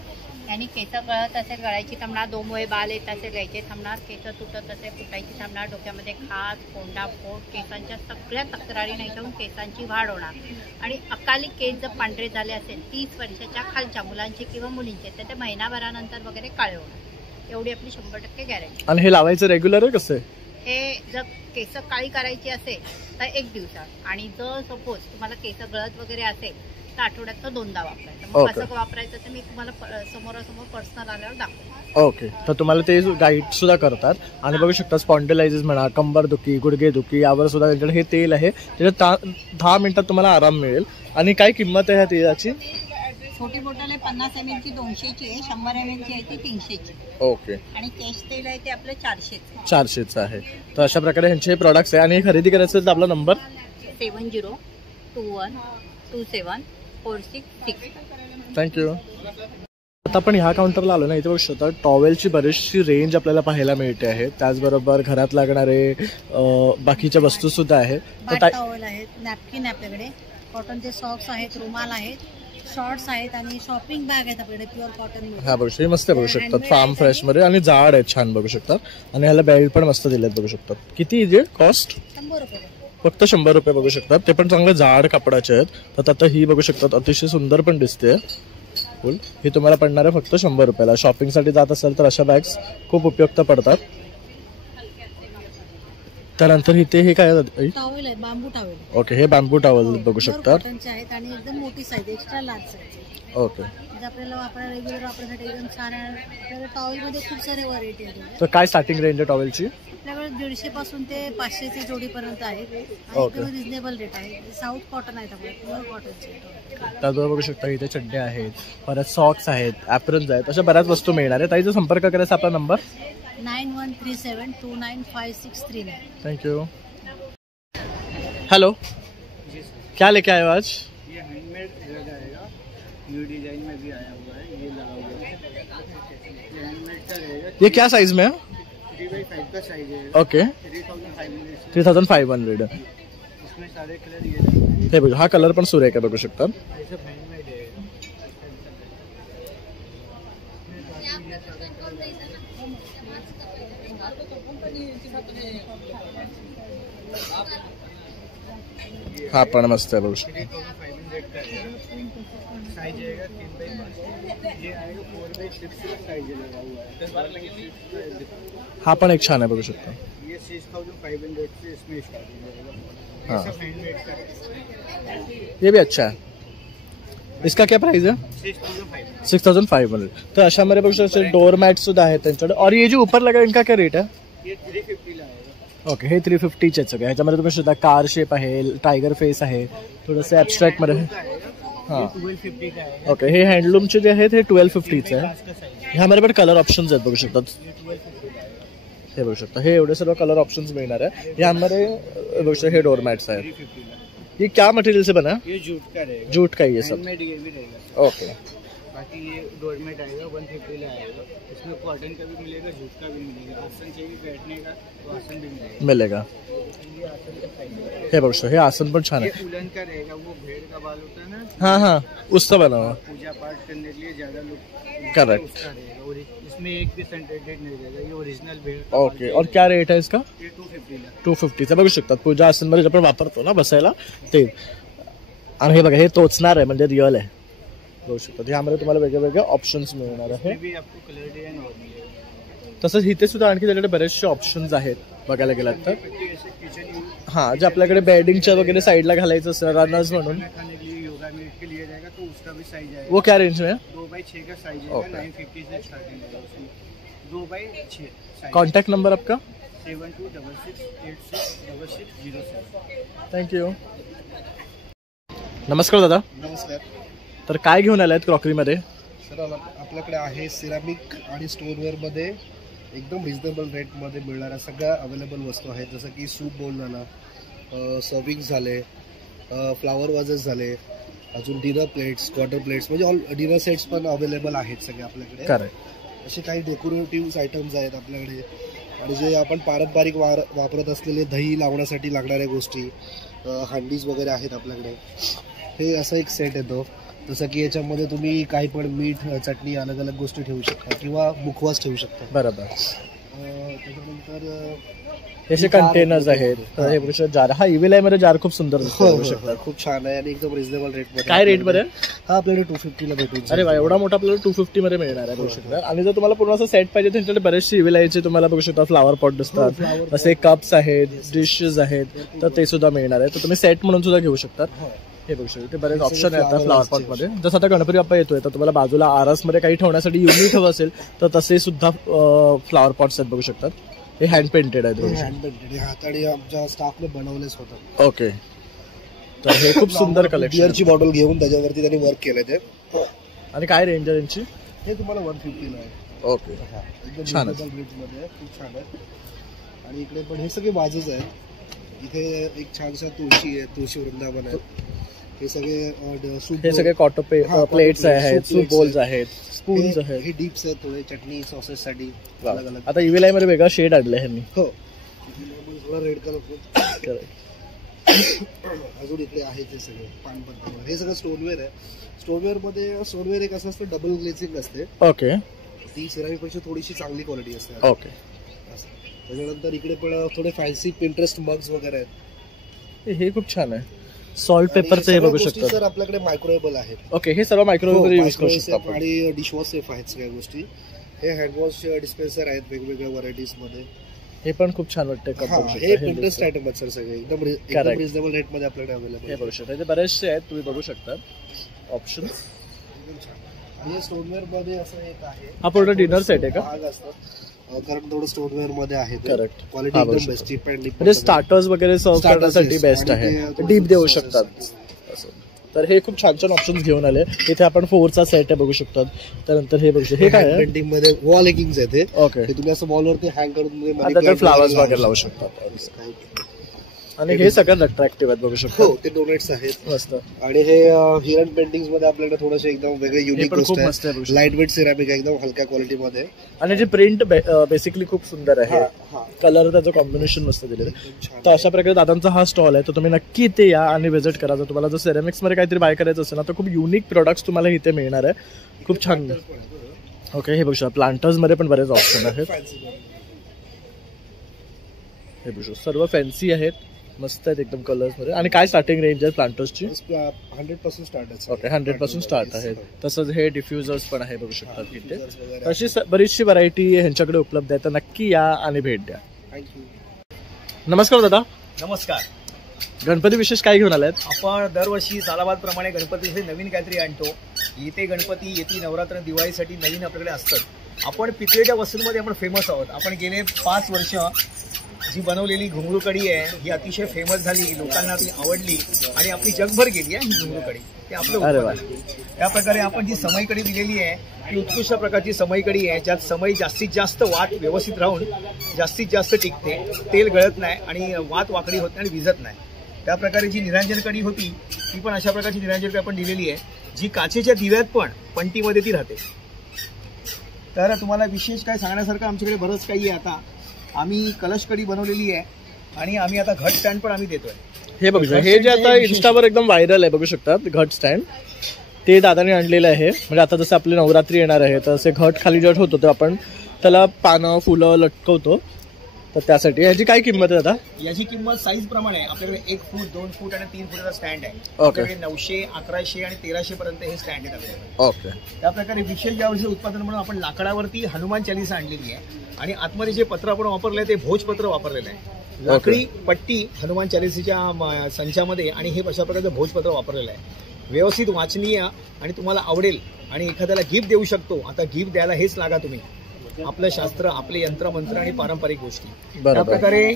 आणि केस गळत असेल गळायची थांबणार, दोमुळे बाल येत असेल घ्यायचे थांबणार, केस तुटत असेल फुटायची थांबणार, डोक्यामध्ये खाज, कोंडा, पोट, केसांच्या सगळ्या तक्रारी नाही ठेवून केसांची वाढ होणार। आणि अकाली केस जर पांढरे झाले असेल 30 वर्षाच्या खालच्या मुलांचे किंवा मुलींचे तर ते महिनाभरानंतर वगैरे काळे होणार, एवढी आपली 100% गॅरंटी। आणि हे लावायचं रेग्युलर आहे कसं? हे जर केस काळी करायची असेल तर 1 दिवसात, आणि जर सपोज तुम्हाला केस गळत वगैरे असेल तर आठवड्यात 2दा वापरायचं। मग कसं वापरायचं ते मी तुम्हाला समोरासमोर पर्सनल आल्यावर दाखवतो। ओके। तर तुम्हाला ते गाईड सुद्धा करतात। आणि बघू शकता स्पॉन्डिलायसिस म्हणा, कंबरदुखी, गुडघेदुखी यावर सुद्धा त्यांच्याकडे हे तेल आहे, त्याच्यात 10 मिनिटात तुम्हाला आराम मिळेल। आणि काय किंमत आहे ह्या तेलाची? छोटी बॉटल आहे 50 ml ची 200ची आहे, 100 ml ची आहे ती 300ची. ओके. आणि केश तेल आहे ते आपलं 400चं. 400चं आहे. तर अशा प्रकारे ह्यांचे हे प्रोडक्ट्स आहे. आणि खरेदी करायचं तर आपला नंबर 7021274666. थँक्यू. आता आपण ह्या काउंटरला आलो ना, इथे बघू शकता टॉवेलची बरीचशी रेंज आपल्याला पाहायला मिळते आहे. त्याचबरोबर घरात लागणारे बाकीच्या वस्तू सुद्धा आहेत. टॉवेल आहेत, नॅपकिन आपल्याकडे, कॉटनचे सॉक्स आहेत, रुमाल आहेत, शॉर्ट्स आहेत आणि शॉपिंग बॅग आहेत आपल्याकडे प्युअर कॉटन. हा बघू शकता, मस्त बघू शकतात फार्म फ्रेश मध्ये आणि जाड आहेत, छान बघू शकतात. आणि ह्याला बेल्ट पण मस्त दिलेत बघू शकतात. किती इथे कॉस्ट? 100 रुपये. फक्त 100 रुपये बघू शकतात. ते पण चांगले जाड कपडाचे आहेत. तर आता ही बघू शकतात अतिशय सुंदर पण दिसते फुल. ही तुम्हाला पडणार आहे फक्त 100 रुपयाला. शॉपिंगसाठी जात असाल तर अशा बॅग्स खूप उपयुक्त पडतात. त्यानंतर इथे हे काय टॉवेल आहे, बांबू टॉवेल. ओके, हे बांबू टॉवेल बघू शकतात. कॉटनचे आहेत आणि एकदम मोठी size, extra large size. Okay. म्हणजे आपल्याला वापरायला रेग्युलर वापरण्यासाठी एकदम छान आहे. आपल्याला टॉवेल मध्ये खूप सारे व्हरायटी आहेत. तर काय स्टार्टिंग रेंज आहे टॉवेलची? आपल्याकडे 150 पासून ते 500 ची जोडीपर्यंत आहे. ओके. एकदम रिजनेबल रेट आहे. साऊथ कॉटन आहेत आपल्याकडे, प्युअर कॉटनचे. त्याचबरोबर बघू शकता इथे चड्डे आहेत, परत सॉक्स आहेत, ॲप्रन्स आहेत, अशा बऱ्याच वस्तू मिळणार आहे. ताईचा संपर्क करायचा आपला नंबर 9137295639. Thank you. हेलो, क्या लेके आए हो आज? ये हैंडमेड रहेगा, न्यू डिजाइन में भी आया हुआ है, ये लगा हुआ है, ये हैंडमेड का रहेगा. ये क्या साइज में है? 3x5 का साइज है. ओके. 3500. इसमें सारे कलर ये हे बघा, हा कलर पण सुरेख आहे बघू शकता. हा पण मस्त आहे बघू शकता. हा पण एक छान आहे बघू शकता. ये 6500 से इसमें स्टार्टिंग है. हाँ, ये भी अच्छा है. इसका क्या प्राइस है? 6500. तर अशा मध्ये बघू शकता डोर मॅट सुद्धा आहेत त्यांच्याकडे. और ये जो ऊपर लगा इनका क्या रेट है? ये 350 ला आएगा. ओके, हे 350 चे सगळे. ह्याच्यामध्ये तुम्ही सुद्धा कार शेप आहे, टायगर फेस आहे, थोडंसं ॲब्स्ट्रॅक्ट मध्ये. हां, 1250 का है. ओके. हे हँडलूमचे जे आहेत हे 1250 आहे. ह्यामध्ये पण कलर ऑप्शन्स आहेत बघू शकतात. हे बघू शकता, हे एवढे सर्व कलर ऑप्शंस मिळणार आहे. यामध्ये बघू शकता हे डोर मॅट्स आहेत. ये क्या मटेरियल से बना? ये जूट का रहेगा. जूट का ही है सब. हैंडमेड ये भी रहेगा. ओके. बाकी ये डोरमेट आएगा 150 ला आएगा. इसमें कॉटन का भी मिलेगा, जूट का भी मिलेगा. आसन चाहिए बैठने का तो आसन भी मिलेगा. हे बघू शकता, हे आसन पण छान ये आहे. उलन का रहेगा, वो भेड़ का बाल होता है ना. हाँ हाँ, उसका बना हुआ. पूजा पाठ करने के लिए ज्यादा लोग करेक्ट. उसका रहेगा. और इसमें एक भी सेंटेड नहीं रहेगा. ये ओरिजिनल भेड़. ओके. और क्या रेट है इसका? ये 250 ला. 250 बघू शकतात. पूजा आसनमध्ये आपण वापरतो ना बसायला ते. आणि हे बघा, हे टोचणार आहे म्हणजे रिअल आहे बघू शकतात. ह्यामध्ये तुम्हाला वेगळे वेगळे ऑप्शन्स मिळणार आहे. भी आपको कलर डिजाइन और मिलेगा. तसंच इथे सुद्धा आणखी त्याच्याकडे बरेचसे ऑप्शन्स आहेत बघायला गेलात तर. हां, जे आपल्याकडे बेडिंगच्या वगैरे साईडला घालायचं असतं रनर्स म्हणून. योगा मैट के लिए जाएगा तो उसका भी साइज आएगा. वो क्या रेंज में है? 2x6 का साइज है. 950 से स्टार्टिंग है उसमें. 2x6 कॉन्टैक्ट नंबर आपका? 7266866607. थँक्यू. नमस्कार दादा. नमस्कार. तर काय घेऊन आलात क्रॉकरीमध्ये? सर आपल्याकडे आहे सिरामिक आणि स्टोनवेअरमध्ये एकदम रिजनेबल रेटमध्ये मिळणाऱ्या सगळ्या अवेलेबल वस्तू आहेत. जसं की सूप बाउल झाला, सर्विंग झाले, फ्लावर वाजेस झाले, अजून डिनर प्लेट्स, क्वार्टर प्लेट्स, म्हणजे ऑल डिनर सेट्स पण अवेलेबल आहेत सगळे आपल्याकडे. असे काही डेकोरेटिव्ह आयटम्स आहेत आपल्याकडे. आणि जे आपण पारंपरिक वापरत असलेले दही लावण्यासाठी लागणाऱ्या गोष्टी, हांडीज वगैरे आहेत आपल्याकडे. हे असं एक सेट येतो. जसं की याच्यामध्ये तुम्ही काही पण मीठ, चटणी, अलग अलग गोष्टी ठेवू शकता किंवा मुखवास ठेवू शकता. बरोबर. त्याच्यानंतर याचे कंटेनर्स आहेत. हे बघू शकता जार. हा EVLI मध्ये जार खूप सुंदर दिसतो. खूप छान आहे आणि एकदम रिजनेबल रेटमध्ये. काय रेट मध्ये? हा आपल्याकडे 250 ला भेटून. अरे वा, एवढा मोठा आपल्याला 250 मध्ये मिळणार आहे बघू शकता. आणि जर तुम्हाला पूर्ण असं सेट पाहिजे त्यांच्याकडे बरेचसे EVLI चे तुम्हाला बघू शकता फ्लावर पॉट दिसतात, असे कप्स आहेत, डिशेस आहेत, तर ते सुद्धा मिळणार आहे. तर तुम्ही सेट म्हणून सुद्धा घेऊ शकतात. हे बघू शकता ते बरेच ऑप्शन आहेत आता फ्लावर पॉट मध्ये. जसं आता गणपती बाप्पा येतोय तर तुम्हाला बाजूला आरसमध्ये काही ठेवण्यासाठी युनिक हवं असेल तर तसे सुद्धा फ्लावर पॉट्स आहेत बघू शकतात. हे हँड पेंटेड आहेत. हँड पेंटेड हाताने आमच्या स्टाफने बनवलेच होतं. ओके. तर हे खूप सुंदर कलेक्शन. बिअरची बॉटल घेऊन त्याच्यावरती त्यांनी वर्क केलं ते. आणि काय रेंज आहे त्यांची? हे तुम्हाला 150 ला आहे. ओके, एकदम छान आहे. रिजनेबल रेटमध्ये आहे, खूप छान आहे. आणि इकडे पण हे सगळे वाजच आहेत. इथे एक छानसा तुळशी आहे, तुळशी वृंदावन आहे. हे सगळे सूप, हे सगळे प्लेट्स आहेत, सूप बोल्स आहेत, स्पून्स आहेत. हे डिप्स आहेत थोडे चटणी सॉसेस साठी अलग अलग. आता इव्हिलाई मध्ये वेगळा शेड आणलाय ह्यांनी. हो, थोडा रेड कलर. अजून इकडे आहे ते सगळे पानपत्र. हे सगळं स्टोनवेअर आहे. स्टोनवेअर एक असं असतं, डबल ग्लेझिंग असते. ओके, ती सिरामिक पेक्षा थोडीशी चांगली क्वालिटी असते. ओके. त्याच्यानंतर इकडे पण थोडे फॅन्सी पिंटरेस्ट मग्स वगैरे आहेत. हे खूप छान आहे. सॉल्ट पेपरचं हे बघू शकतो सर, आपल्याकडे मायक्रोवेबल आहेत. ओके, हे सर्व मायक्रोवेव्ह यूज करू शकतो आपण. आणि डिशवॉश सेफ आहेत सगळ्या गोष्टी. हे हँडवॉश डिस्पेन्सर आहेत वेगवेगळ्या व्हरायटीज मध्ये. हे पण खूप छान वाटतंय. हे पिंटरेस्ट आयटम आहेत सर सगळे, एकदम रिजनेबल रेट मध्ये आपल्याकडे अवेलेबल. हे बघू शकता, इथे बरेचसे आहेत, तुम्ही बघू शकता ऑप्शन्स. हे स्टोनवेअर मध्ये असं एक आहे. हा पूर्ण डिनर सेट आहे का? भाग असतो, कारण थोडं स्टोनवेअर मध्ये आहे. करेक्ट, क्वालिटी एकदम बेस्ट. चीप अँड म्हणजे स्टार्टर्स वगैरे सर्व करण्यासाठी बेस्ट आहे. डीप देऊ शकतात. तर हे खूप छान छान ऑप्शन्स घेऊन आले. इथे आपण 4चा सेट आहे बघू शकतात. त्यानंतर हे बघू शकतो, हे काय आहे? पेंटिंग मध्ये वॉल हँगिंग्स आहेत. ओके, हे तुम्ही असं वॉलवरती हँग करून आता फ्लावर्स वगैरे लावू शकतात. आणि हे सगळ्यात अट्रॅक्टिव्ह आहेत बघू शकतो. हो, ते डोनेट्स आहेत मस्त. आणि हे हिरन पेंटिंग्स मध्ये आपल्याकडे थोडेसे एकदम वेगळे युनिक गोष्ट आहे. लाईट वेट सिरामिक एकदम हलक्या क्वालिटी मध्ये. आणि जे प्रिंट बेसिकली खूप सुंदर आहे. कलर त्याचं कॉम्बिनेशन मस्त दिलेलं आहे. तर अशा प्रकारे दादांचा हा स्टॉल आहे. तर तुम्ही नक्की इथे या आणि व्हिजिट करा. जर तुम्हाला जर सेरामिक्स मध्ये काहीतरी बाय करायचं असेल ना, तर खूप युनिक प्रोडक्ट्स तुम्हाला इथे मिळणार आहे. खूप छान. ओके, हे बघू प्लांटर्स मध्ये पण बरेच ऑप्शन आहेत. हे बघू सर्व फॅन्सी आहेत, मस्त आहेत एकदम कलर्स मध्ये. आणि काय स्टार्टिंग रेंज आहे प्लांटर्सची? 100% स्टार्ट आहे. ओके, 100% स्टार्ट आहे. तसंच हे डिफ्युजर्स पण आहे बघू शकतात इथे. अशी बरीचशी व्हरायटी ह्यांच्याकडे उपलब्ध आहे. तर नक्की या आणि भेट द्या. नमस्कार दादा. नमस्कार. गणपती विशेष काय घेऊन आलात? आपण दरवर्षी सालाबाद प्रमाणे गणपतीचे नवीन काहीतरी आणतो. इथे गणपती येते नवरात्र दिवाळीसाठी नवीन आपल्याकडे असतात. आपण पितळेच्या वस्तूंमध्ये आपण फेमस आहोत. आपण गेले 5 वर्ष जी बनवलेली घुंगरू कढी आहे ही अतिशय फेमस झाली, लोकांना ती आवडली आणि आपली जगभर गेली आहे ही घुंगरू कढी. ते आपलं उत्पादन आहे. त्या प्रकारे आपण जी समई कढी दिलेली आहे ती उत्कृष्ट प्रकारची समई कढी आहे, ज्यात समई जास्तीत जास्त वात व्यवस्थित राहून जास्तीत जास्त टिकते, तेल गळत नाही आणि वात वाकडी होत नाही आणि विझत नाही. त्या प्रकारे जी निरांजन कढी होती ती पण अशा प्रकारची निरांजन कढी आपण दिलेली आहे, जी काचेच्या दिव्यात पण पंटीमध्ये ती राहते. तर तुम्हाला विशेष काय सांगण्यासारखं आमच्याकडे बरंच काही आहे. आता आम्ही कलश कढी बनवलेली आहे आणि आम्ही आता घट स्टँड पण आम्ही देतोय. हे बघू शकता, हे जे आता इन्स्टावर एकदम व्हायरल आहे बघू शकतात घट स्टँड, ते दादाने आणलेलं आहे. म्हणजे आता जसं आपली नवरात्री येणार आहे तर असे घट खाली जट होतो तर आपण त्याला पानं फुलं लटकवतो. तर त्यासाठी याची काय किंमत आहे दादा? याची किंमत साईज प्रमाणे आपल्याकडे 1 फूट 2 फूट आणि 3 फुटाचा स्टँड आहे. ओके. आपल्याकडे 900, 1100 आणि 1300 पर्यंत हे स्टँड आहेत आपल्याकडे. ओके. त्या प्रकारे विशेष यावर्षी उत्पादन म्हणून आपण लाकडावरती हनुमान चालीसा आणलेली आहे आणि आतमध्ये जे पत्र आपण वापरलंय ते भोजपत्र वापरलेलं आहे. लाकडी पट्टी हनुमान चालीसेच्या संचामध्ये आणि हे अशा प्रकारचं भोजपत्र वापरलेलं आहे. व्यवस्थित वाचनीय आणि तुम्हाला आवडेल आणि एखाद्याला गिफ्ट देऊ शकतो. आता गिफ्ट द्यायला हेच लागा तुम्ही, आपलं शास्त्र, आपले यंत्रमंत्र आणि पारंपरिक गोष्टी. त्या प्रकारे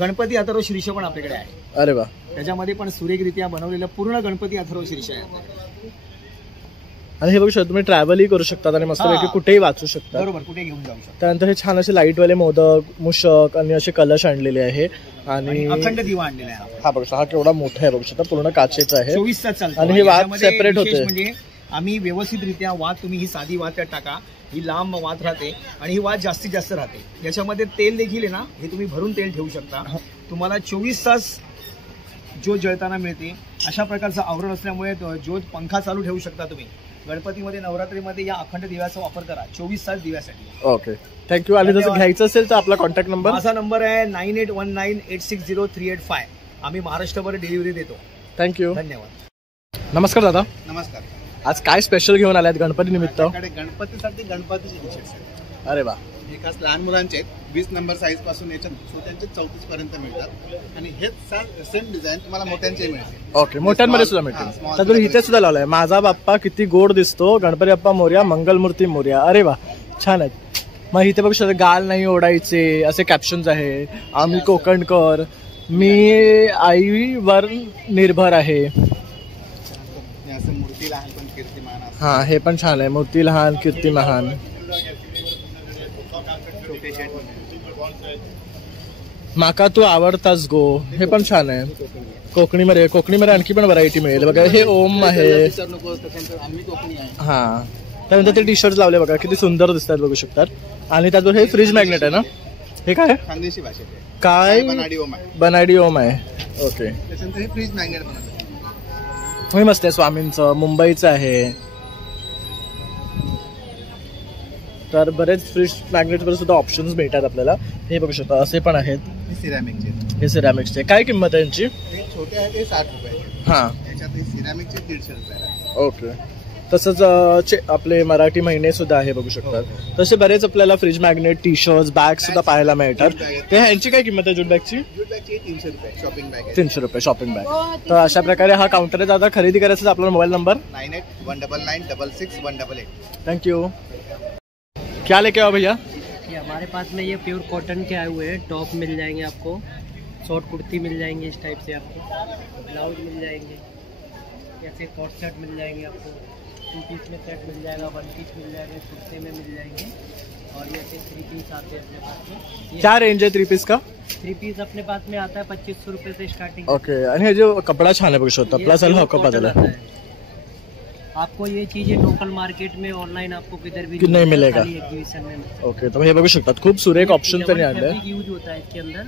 गणपती अथर्व शीर्ष पण आपल्याकडे आहे. अरे वा. त्याच्यामध्ये पण सुरेखरित्या बनवलेलं पूर्ण गणपती अथर्व शीर्ष आहे. आणि हे बघू शकता तुम्ही ट्रॅव्हलही करू शकतात आणि मस्तपैकी कुठेही वाचू शकता. बरोबर, कुठे घेऊन जाऊ शकता. त्यानंतर हे छान असे लाईटवाले मोदक, मूषक आणि असे कलश आणलेले आहे आणि अखंड दिवा आणलेला आहे. हा बघू शकता, हा केवढा मोठा आहे बघू शकता, पूर्ण काचेचा आहे. 24 तास चालतो आणि हे वात सेपरेट होते. म्हणजे आम्ही व्यवस्थितरित्या वात, तुम्ही ही साधी वात त्यात टाका, ही लांब वात राहते आणि ही वात जास्तीत जास्त राहते. याच्यामध्ये तेल देखील आहे ना, हे तुम्ही भरून तेल ठेवू शकता. तुम्हाला 24 तास ज्योत जळताना मिळते. अशा प्रकारचं आवरण असल्यामुळे ज्योत पंखा चालू ठेवू शकता तुम्ही. गणपतीमध्ये नवरात्रीमध्ये या अखंड दिव्याचा वापर करा 24 तास दिव्यासाठी. Okay, thank you. आणि जसं घ्यायचं असेल तर आपला कॉन्टॅक्ट नंबर? माझा नंबर आहे 9819860385. आम्ही महाराष्ट्रभर डिलिव्हरी देतो. थँक्यू, धन्यवाद. नमस्कार दादा. नमस्कार. आज काय स्पेशल घेऊन आलात गणपती निमित्त? गणपतीसाठी गणपतीचे टी शर्ट्स आहेत. अरे वा. हे खास लहान मुलांचे आहेत. 20 नंबर साईज पासून याच्यात छोट्यांचे 34 पर्यंत मिळतात आणि हेच सेम डिझाईन तुम्हाला मोठ्यांचे मिळतील. ओके, मोठ्यांमध्ये सुद्धा मिळतील. तर इथे सुद्धा लावलाय माझा बाप्पा किती गोड दिसतो, गणपती बाप्पा मोर्या, मंगलमूर्ती मोर्या. अरे वा, छान आहेत. मग इथे बघू शकता गाल नाही ओढायचे असे कॅप्शन्स आहे. आम्ही कोकणकर, मी आईवर निर्भर आहे. असं मूर्ती लहानपण कीर्तिमान हा हे पण छान आहे, मोती लहान कीर्ती महान. छोटे शेट माका तू आवडतास गो, हे पण छान आहे. कोकणीमध्ये आणखी पण व्हरायटी मिळेल बघा. हे ओम आहे. हा त्यानंतर ते टी शर्ट लावले बघा, किती सुंदर दिसतात बघू शकतात. आणि त्यातून हे फ्रीज मॅग्नेट आहे ना, हे काय खानदेशी भाषेत काय बनाडी ओम आहे. बनाडी ओम आहे. ओके त्याच्यानंतर हे फ्रीज मॅग्नेट बनवलं. हे मस्त आहे, स्वामींचं मुंबईचं आहे. तर बरेच फ्रीज मॅग्नेटवर सुद्धा ऑप्शन्स मिळतात आपल्याला. हे बघू शकता असे पण आहेत. सिरॅमिकचे, हे सिरॅमिक्सचे काय किंमत आहे यांची? हे छोटे आहेत ते 60 रुपये. हा याच्यात सिरॅमिकचे 150 रुपये. ओके. तसंच आपले मराठी महिने सुद्धा आहे बघू शकतात. तसे बरेच आपल्याला fridge magnet, T shirt, bag सुद्धा पाहायला मिळतात. ते ह्यांची काय किंमत आहे जूट बॅगची? जूट बॅगची 300 रुपये शॉपिंग बॅग आहे. 300 रुपये शॉपिंग बॅग. तर अशा प्रकारे हा काउंटर आहे. दादा खरेदी करायचा आपला मोबाईल नंबर 9819966188. थैंक क्या लेके आओ भैया? ये हमारे पास में ये प्योर कॉटन के आए हुए हैं. टॉप मिल जाएंगे आपको, शॉर्ट कुर्ती मिल जाएंगे इस टाइप से आपको, ब्लाउज मिल जाएंगे, ऐसे कॉट सेट मिल जाएंगे आपको, 2 पीस में सेट मिल जाएगा, 1 पीस मिल जाएगा, कुर्ते में मिल जाएंगे. और ये 3 पीस आते हैं अपने पास में. क्या रेंज है 3 पीस का? 3 पीस अपने पास में आता है 2500 रुपये से स्टार्टिंग. ओके. आणि हे जो कपडा छान आहे बघू शकता, प्लस हा कपडा है. आपको ये चीजें लोकल मार्केट में ऑनलाइन आपको किधर भी नहीं मिलेगा. एग्जीबिशन में. ओके. तो हे बघू शकतात खूप सुरेख ऑप्शन त्यांनी आणले. यूज होता है इसके अंदर.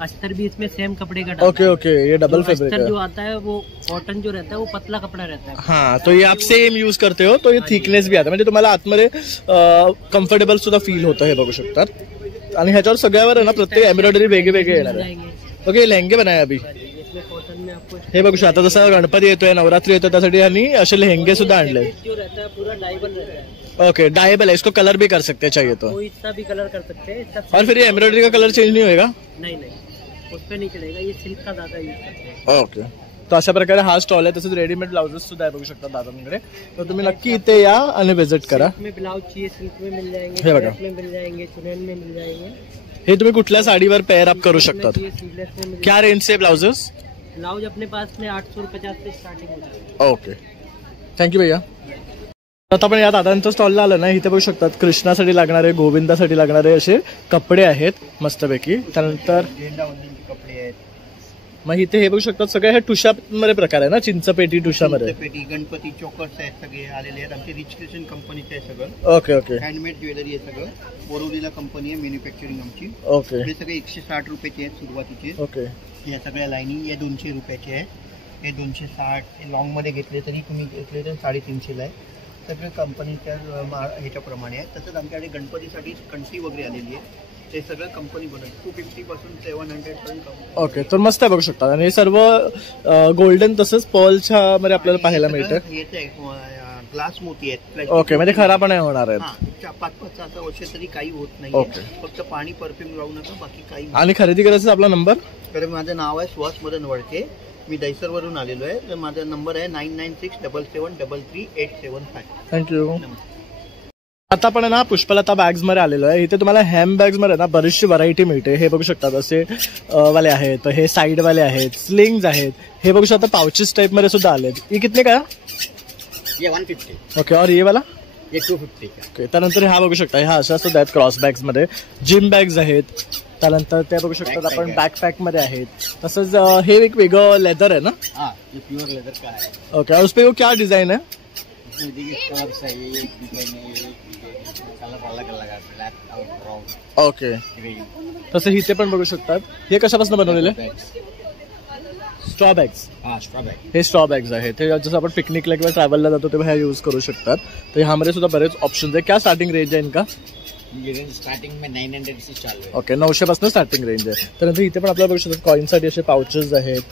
अस्तर भी इसमें सेम कपड़े का. Okay okay. ये डबल फैब्रिक है. जो आता है वो कॉटन जो रहता है वो पतला कपड़ा रहता है. हाँ तो ये आप सेम यूज करते हो तो ये थिकनेस भी आता म्हणजे तुम्हाला आतमध्ये कम्फर्टेबल सुद्धा फील होतं. हे बघू शकतात. आणि ह्याच्यावर सगळ्यावर आहे ना प्रत्येक एम्ब्रॉयडरी वेगळे येणार आहे. ओके. लहंगे बनाए अभी. हे बघू शकता. जसं गणपती येतोय, नवरात्री येतोय, त्यासाठी यांनी असे लेहंगे सुद्धा आणले. जो रहता है पूरा डाइबल रहता है. ओके. डायबल है, इसको कलर भी कर सकते हैं चाहिए तो. इसका भी कलर कर सकते हैं. और फिर ये एम्ब्रॉयडरी का कलर चेंज नहीं होएगा? नहीं उस पर नहीं चलेगा. ये सिल्क का ज्यादा यूज करते हैं. ओके. तो अशा प्रकारे हा स्टॉल आहे. तसेच रेडीमेड ब्लाउजेस सुद्धा आहे बघू शकता दादांकडे. तर तुम्ही नक्की इथे या आणि विजिट करा. में ब्लाउज चाहिए सिल्क में मिल जाएंगे, हे बघा. में मिल जाएंगे, चुनन में मिल जाएंगे. हे तुम्ही कुठल्या साडीवर पेअर अप करू शकतात. क्या रेंज से ब्लाउजेस? ब्लाउज अपने पास में 850 से स्टार्टिंग हो जाएगी. ओके. थँक्यू भैया. आता आपण या दादांच्या स्टॉलला आलं ना, इथे बघू शकतात कृष्णासाठी लागणारे, गोविंदासाठी लागणारे असे कपडे आहेत मस्तपैकी. त्यानंतर कपडे आहेत. मग इथे हे बघू शकतात सगळे हे टुशामध्ये प्रकार आहे ना, चिंचपेटी टुशामध्ये. चिंचपेटी, गणपती, चोकर्स आहेत सगळे आलेले आहेत. आमचे रिच क्रिएशन कंपनीचे आहे सगळं. Okay okay. हँडमेड ज्वेलरी आहे सगळं. बोरिवलीला कंपनी आहे मॅन्युफॅक्चरिंग आमची. ओके. हे सगळे 160 रुपयाचे आहेत सुरुवातीचे. ओके. या सगळ्या लाईनी या 200 रुपयाचे आहे. हे 260. लॉंग मध्ये घेतले तरी तुम्ही घेतले तर 350 आहे. सगळे कंपनीच्या ह्याच्याप्रमाणे आहे. तसंच आमच्याकडे गणपतीसाठी कंठी वगैरे आलेली आहे. ते सगळं कंपनी बनवते. 250 पासून 700 पर्यंत. ओके. तर मस्त आहे बघू शकता. आणि हे सर्व गोल्डन तसंच पर्लच्या मध्ये आपल्याला पाहायला मिळतं. ग्लास मोती आहेत. ओके. म्हणजे खराब नाही होणार आहेत. 5-5 वर्ष तरी काही होत नाही. ओके. फक्त पाणी परफ्यूम लावू नका, बाकी काही. आणि खरेदी करायचं आपला नंबर? तर माझं नाव आहे सुहास मदन वडके. मी दैसरवरून आलेलो आहे. तर माझा नंबर आहे 9967733875. थँक्यू. आता आपण ना पुष्पलता बॅग्स मध्ये आलेलो आहे. इथे तुम्हाला हॅम बॅग्स मध्ये ना बरीचशी व्हरायटी मिळते. हे बघू शकतात असे वाले आहेत, हे साईड वाले आहेत, स्लिंग्स आहेत. हे बघू शकता पाउचेस टाइप मध्ये सुद्धा आलेत. ये कितने का? ये 150. ओके. और ये वाला? ये 250. ओके. त्यानंतर हा बघू शकता, ह्या अशा सुद्धा आहेत क्रॉस बॅग्स मध्ये. जिम बॅग्स आहेत. त्यानंतर ते बघू शकतात आपण बॅकपॅक मध्ये आहेत. तसंच हे एक वेगळं लेदर आहे ना? हाँ, ये प्योर लेदर का है. ओके. और उसपे वो क्या डिजाइन है? कलर्स है. ये एक डिजाइन है, ये कलर अलग अलग है. Black, brown. ओके. तसं इथे पण बघू शकतात. हे कशापासून बनवलेले? Straw bags. हा, स्ट्रॉ बॅग. हे स्ट्रॉ बॅग्स आहेत. हे जसं आपण पिकनिकला किंवा ट्रॅव्हलला जातो तेव्हा हे यूज करू शकतात. तर ह्यामध्ये सुद्धा बरेच ऑप्शन्स आहे. क्या स्टार्टिंग रेंज आहे इनका? ये रेंज स्टार्टिंग में 900 से चालू है. ओके. 900 पासून स्टार्टिंग रेंज आहे. त्यानंतर इथे पण आपल्याला बघू शकतात कॉईनसाठी असे पाउचेस आहेत.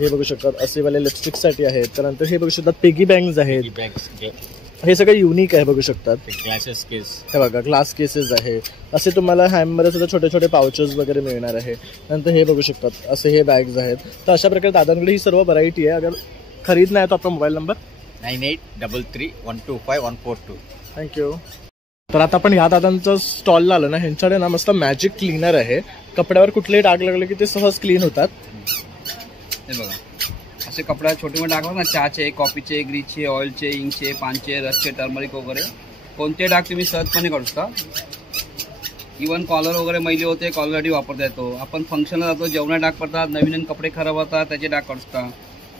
हे बघू शकतात असे वाले लिपस्टिक साठी आहेत. त्यानंतर हे बघू शकतात पिगी बँक्स आहेत. हे सगळं युनिक आहे बघू शकतात. ग्लासेस केस. हे बघा ग्लास केसेस आहे. असे तुम्हाला हॅममध्ये सुद्धा छोटे छोटे पाउचेस वगैरे मिळणार आहे. नंतर हे बघू शकतात असे हे बॅग्स आहेत. तर अशा प्रकारे दादांकडे ही सर्व व्हरायटी आहे. अगर खरीदना आहे तो आपला मोबाईल नंबर 9833125142. थँक्यू. तर आता आपण ह्या दादांचं स्टॉलला आलो ना, ह्यांच्याकडे ना मस्त मॅजिक क्लीनर आहे. कपड्यावर कुठलेही डाग लागले की ते सहज क्लीन होतात. हे बघा जसे कपडा छोटे मोठे डाग ना, चहाचे, कॉफीचे, ग्रीसचे, ऑइलचे, इंकचे, पानचे, रसचे, टर्मरिक वगैरे कोणते डाग तुम्ही सहजपणे काढू शकता. इवन कॉलर वगैरे मैली होते, कॉलरसाठी वापरता येतो. आपण फंक्शनला जातो, जेवणा डाग पडतात, नवीन कपडे खराब होतात त्याचे डाग काढू शकता.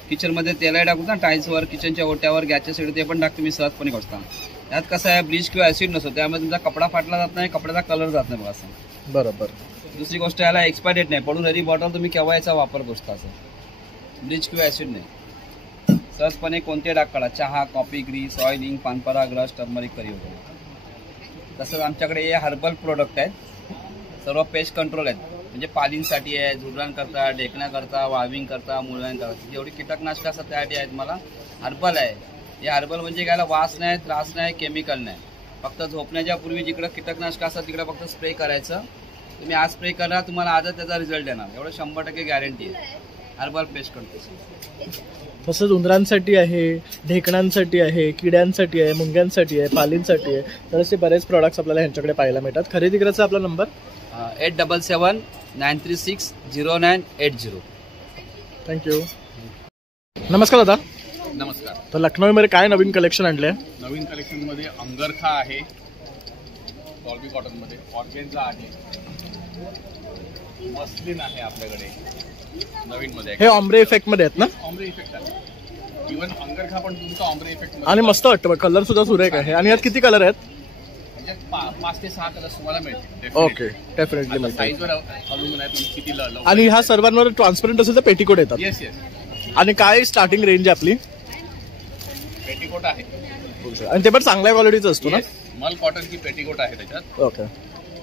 किचनमध्ये तेलाही डाग होता टाईल्सवर, किचनच्या ओट्यावर, गॅसच्या साईड ते पण डाग तुम्ही सहजपणे काढू शकता. त्यात कसं आहे, ब्लीच किंवा ॲसिड नसतो, त्यामुळे तुमचा कपडा फाटला जात नाही, कपड्याचा कलर जात नाही बघा असं. बरोबर. दुसरी गोष्ट याला एक्सपायर डेट नाही, पडून जरी बॉटल तुम्ही केव्हा याचा वापर करू शकता. असं ब्लीच किंवा ॲसिड नाही, सहजपणे कोणते डाग काढा. चहा, कॉफी, ग्रीस, ऑइल, इंक, पानपरा, ग्रस, टर्मरिक, करी वगैरे. तसंच आमच्याकडे हे हर्बल प्रोडक्ट आहेत, सर्व पेस्ट कंट्रोल आहेत. म्हणजे पालींसाठी आहे, झुरळांकरता, ढेकण्याकरता, वाळविंग करता, मुळव्यांकरता, जेवढी कीटकनाशकं असतात त्यासाठी आहेत. मला हर्बल आहे. हे हर्बल म्हणजे काय, वास नाही, त्रास नाही, केमिकल नाही. फक्त झोपण्याच्या पूर्वी जिकडं कीटकनाशक असतात तिकडे फक्त स्प्रे करायचं. तुम्ही आज स्प्रे करा, तुम्हाला आजच त्याचा रिझल्ट येणार, एवढं 100% गॅरंटी आहे. Herbal pest control. तसंच उंदरांसाठी आहे, ढेकणांसाठी आहे, किड्यांसाठी आहे, मुंग्यांसाठी आहे, पालींसाठी आहे. तर असे बरेच प्रॉडक्ट्स आपल्याला ह्यांच्याकडे पाहायला मिळतात. खरेदी करायचा आपला नंबर 8779360980. थँक्यू. नमस्कार दादा. नमस्कार. तर लखनौमध्ये काय नवीन कलेक्शन आणले? नवीन कलेक्शनमध्ये अंगरखा आहे, डॉल्बी कॉटनमध्ये, ऑर्गेन्झा आहे, मस्लिन आहे आपल्याकडे नवीनमध्ये. हे ऑम्ब्रे इफेक्ट मध्ये आहेत ना? ऑम्ब्रे इफेक्ट आहे. इव्हन अंगरखा पण तुमचा ऑम्ब्रे इफेक्ट आणि मस्त वाटतं, कलर सुद्धा सुरेख आहे. आणि यात किती कलर आहेत? 5 ते 6 कलर तुम्हाला मिळतील. ओके, डेफिनेटली मिळतील. साईजवर अवलंबून आहे तुम्ही किती आणि ह्या सर्वांवर ट्रान्सपरंट असेल तर पेटीकोट येतात. येस. आणि काय स्टार्टिंग रेंज आहे आपली? पेटीकोट आहे आणि ते पण चांगल्या क्वालिटीचं असतो ना? मल कॉटनची पेटीकोट आहे त्याच्यात. ओके.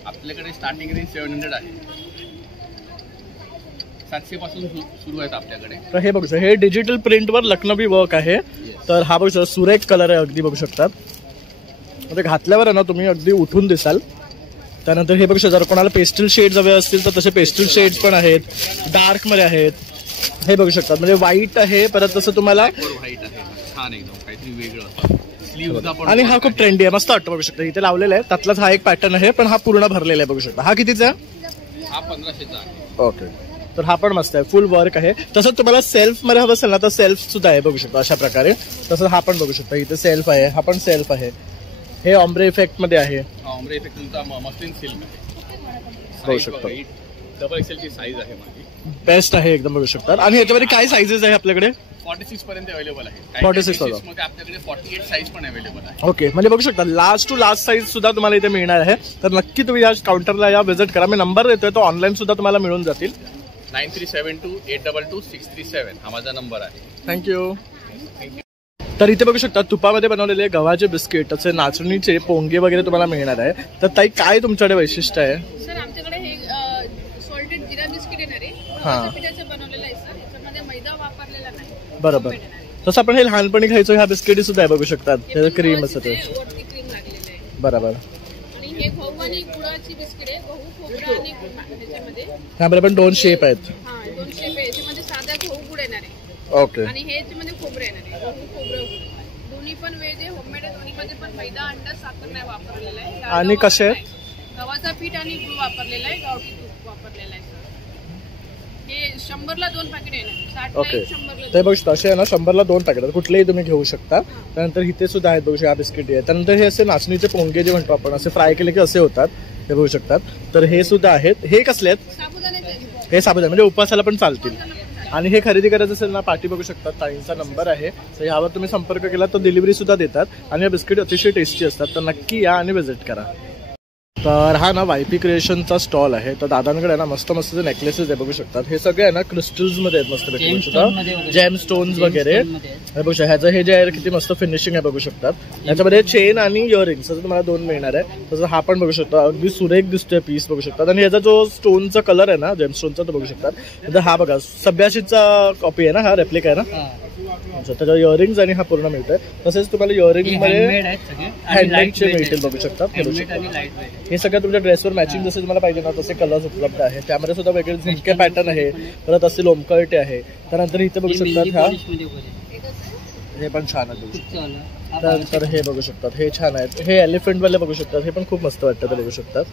आपल्याकडे स्टार्टिंग रेंज 700 आहे, 700 पासून सुरू आहेत आपल्याकडे. तर हे बघू शकता, हे डिजिटल प्रिंटवर लखनवी वर्क आहे. तर हा बघू शकता, सुरेख कलर आहे, अगदी बघू शकतात. म्हणजे घातल्यावर आहे ना तुम्ही अगदी उठून दिसाल. त्यानंतर हे बघू शकता, जर कोणाला पेस्टल शेड्स हवे असतील तर तसे पेस्टल शेड्स पण आहेत, डार्क मध्ये आहेत. हे बघू शकतात, म्हणजे व्हाईट आहे, परत तसं तुम्हाला व्हाईट आहे, छान एकदम काहीतरी वेगळं. आणि हा खूप ट्रेंडी आहे, मस्त वाटतं. बघू शकता इथे लावलेला आहे, त्यातलाच हा एक पॅटर्न आहे, पण हा पूर्ण भरलेला आहे. बघू शकता. हा कितीचा आहे? हा 1500चा आहे. ओके. तर हा पण मस्त आहे, फुल वर्क आहे. तसंच तुम्हाला सेल्फ मध्ये हवं असेल ना तर सेल्फ सुद्धा आहे, बघू शकता अशा प्रकारे. तसंच हा पण बघू शकता, इथे सेल्फ आहे, हा पण सेल्फ आहे. हे ऑम्ब्रे इफेक्ट मध्ये आहे. ऑम्ब्रे इफेक्ट तुमचा मस्लिन सिल्क बघू शकता. डबल एक्सेल ची साईज आहे माझी, बेस्ट आहे एकदम. बघू शकतात. आणि याच्यामध्ये काय साईजेस आहे आपल्याकडे? 46 पर्यंत अवेलेबल आहे. 46 मध्ये आपल्याकडे 48 साईज पण अवेलेबल आहे. ओके, म्हणजे बघू शकता लास्ट टू लास्ट साईज सुद्धा तुम्हाला इथे मिळणार आहे. तर नक्की तुम्ही या काउंटरला या व्हिजिट करा. मी नंबर देतोय, तो ऑनलाईन सुद्धा तुम्हाला मिळून जातील. 9372822637 हा माझा नंबर आहे. थँक्यू. तर इथे बघू शकता, तुपामध्ये बनवलेले गव्हाचे बिस्किट, तसे नाचणीचे पोंगे वगैरे तुम्हाला मिळणार आहे. तर ताई, काय तुमच्याकडे वैशिष्ट्य आहे? सर, आमच्याकडे हे सॉल्टेड जिरा बिस्किट येणार आहे, पिठाचे बनवलेलं आहे सर. याच्यामध्ये मैदा वापरलेला नाही. बरोबर. तसं आपण हे लहानपणी खायचो, ह्या बिस्किटी सुद्धा आहे, बघू शकतात. क्रीम असं ते क्रीम लागलेलं आहे. बरोबर. आणि हे गहू आणि गुळाची बिस्किट आहे, गहू, खोबरा आणि गुळ त्याच्यामध्ये. त्यामध्ये पण 2 शेप आहेत. हा, 2 शेप आहे. याच्यामध्ये साधा गहू गुळ येणार आहे. ओके. आणि हे याच्यामध्ये खोबरं येणार आहे, गहू, खोबरं, दोन्ही पण वेज आहे, होममेड आहे. दोन्हीमध्ये पण मैदा, अंडा, साखर नाही वापरलेला आहे. आणि कसे आहेत? गव्हाचा पीठ आणि गुळ वापरलेला आहे, गावठी तूप वापरलेला आहे. हे 100ला 2 पॅकेट येणार. 60ला ओके. 100ला ते बघू शकता, असे आहे ना 100ला 2 पॅकेट कुठलेही तुम्ही घेऊ शकता. त्यानंतर इथे सुद्धा आहेत, बघू शकता बिस्किट आहे. त्यानंतर हे असे नाचणीचे पोंगे जे म्हणतो आपण, असे फ्राय केले की असे होतात, हे बघू शकतात. तर हे सुद्धा आहेत. हे कसले आहेत? हे साबुदाणे, म्हणजे उपवासाला पण चालतील. आणि हे खरेदी करायचं असेल ना, पाठी बघू शकतात, ताईंचा नंबर आहे. तर यावर तुम्ही संपर्क केला तर डिलिव्हरी सुद्धा देतात. आणि हे बिस्किट अतिशय टेस्टी असतात. तर नक्की या आणि व्हिजिट करा. तर हा ना वायपी क्रिएशनचा स्टॉल आहे. तर दादांकडे ना मस्त मस्त नेकलेसेस आहे, बघू शकतात. हे सगळे आहे ना क्रिस्टल्स मध्ये आहेत, मस्त बघू शकता, जेम स्टोन्स वगैरे. बघू शकता, ह्याचं हे जे आहे किती मस्त फिनिशिंग आहे, बघू शकतात. याच्यामध्ये चेन आणि इयरिंग्स असं तुम्हाला 2 मिळणार आहे. तसं हा पण बघू शकता, अगदी सुरेख दिसतोय पीस, बघू शकतात. आणि याचा जो स्टोनचा कलर आहे ना, जेम स्टोनचा, तो बघू शकतात. तर हा बघा, सभ्याशीचा कॉपी आहे ना, हा रेप्लिका आहे ना. अच्छा, त्याच्या इयरिंग्स आणि हा पूर्ण मिळतोय. तसेच तुम्हाला इयरिंग्स मध्ये हँडमेडचे मिळतील, बघू शकता. हे सगळं तुमच्या ड्रेसवर मॅचिंग जसे तुम्हाला पाहिजे ना तसे कलर्स उपलब्ध आहेत. त्यामध्ये सुद्धा वेगळे झुमके पॅटर्न आहे, परत असे लोमकळटे आहे. त्यानंतर इथे बघू शकतात, हा हे पण छान आहे. त्यानंतर हे बघू शकतात, हे छान आहेत. हे एलिफंट वाले बघू शकतात, हे पण खूप मस्त वाटतं, ते बघू शकतात.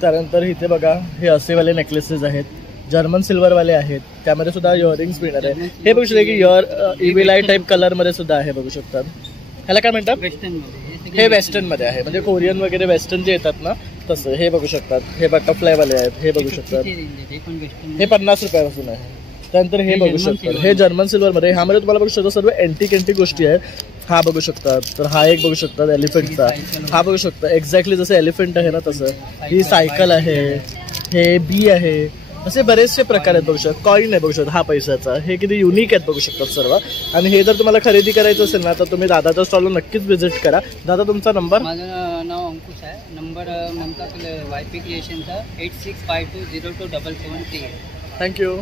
त्यानंतर इथे बघा, हे असेवाले नेकलेसेस आहेत. जर्मन सिल्वरवाले आहेत, त्यामध्ये सुद्धा इयरिंग्स मिळणार आहे. हे बघू शकता की इव्हिलाय टाईप कलरमध्ये सुद्धा आहे, बघू शकतात. ह्याला काय म्हणतात? हे वेस्टर्न मध्ये आहे, म्हणजे कोरियन वगैरे वेस्टर्न जे येतात ना तसं. हे बघू शकतात, हे बटरफ्लाय वाले आहेत. हे बघू शकतात, हे 50 रुपयापासून आहे. त्यानंतर हे बघू शकतात, हे जर्मन सिल्वर मध्ये. ह्यामध्ये तुम्हाला बघू शकता सर्व अँटिक गोष्टी आहेत. हा बघू शकतात, तर हा एक बघू शकतात एलिफंटचा. हा बघू शकता एक्झॅक्टली जसं एलिफंट आहे ना तसं. ही सायकल आहे, हे बी आहे, असे बरेचसे प्रकार आहेत बघू शकता. कॉईन आहे बघू शकता, हा पैशाचा. हे किती युनिक आहेत बघू शकतात सर्व. आणि हे जर तुम्हाला खरेदी करायचं असेल ना तर तुम्ही दादाच्या स्टॉलला नक्कीच व्हिजिट करा. दादा तुमचा नंबर? माझं नाव अंकुश आहे. नंबर ममता YP क्रिएशनचा 8652027773. थँक्यू.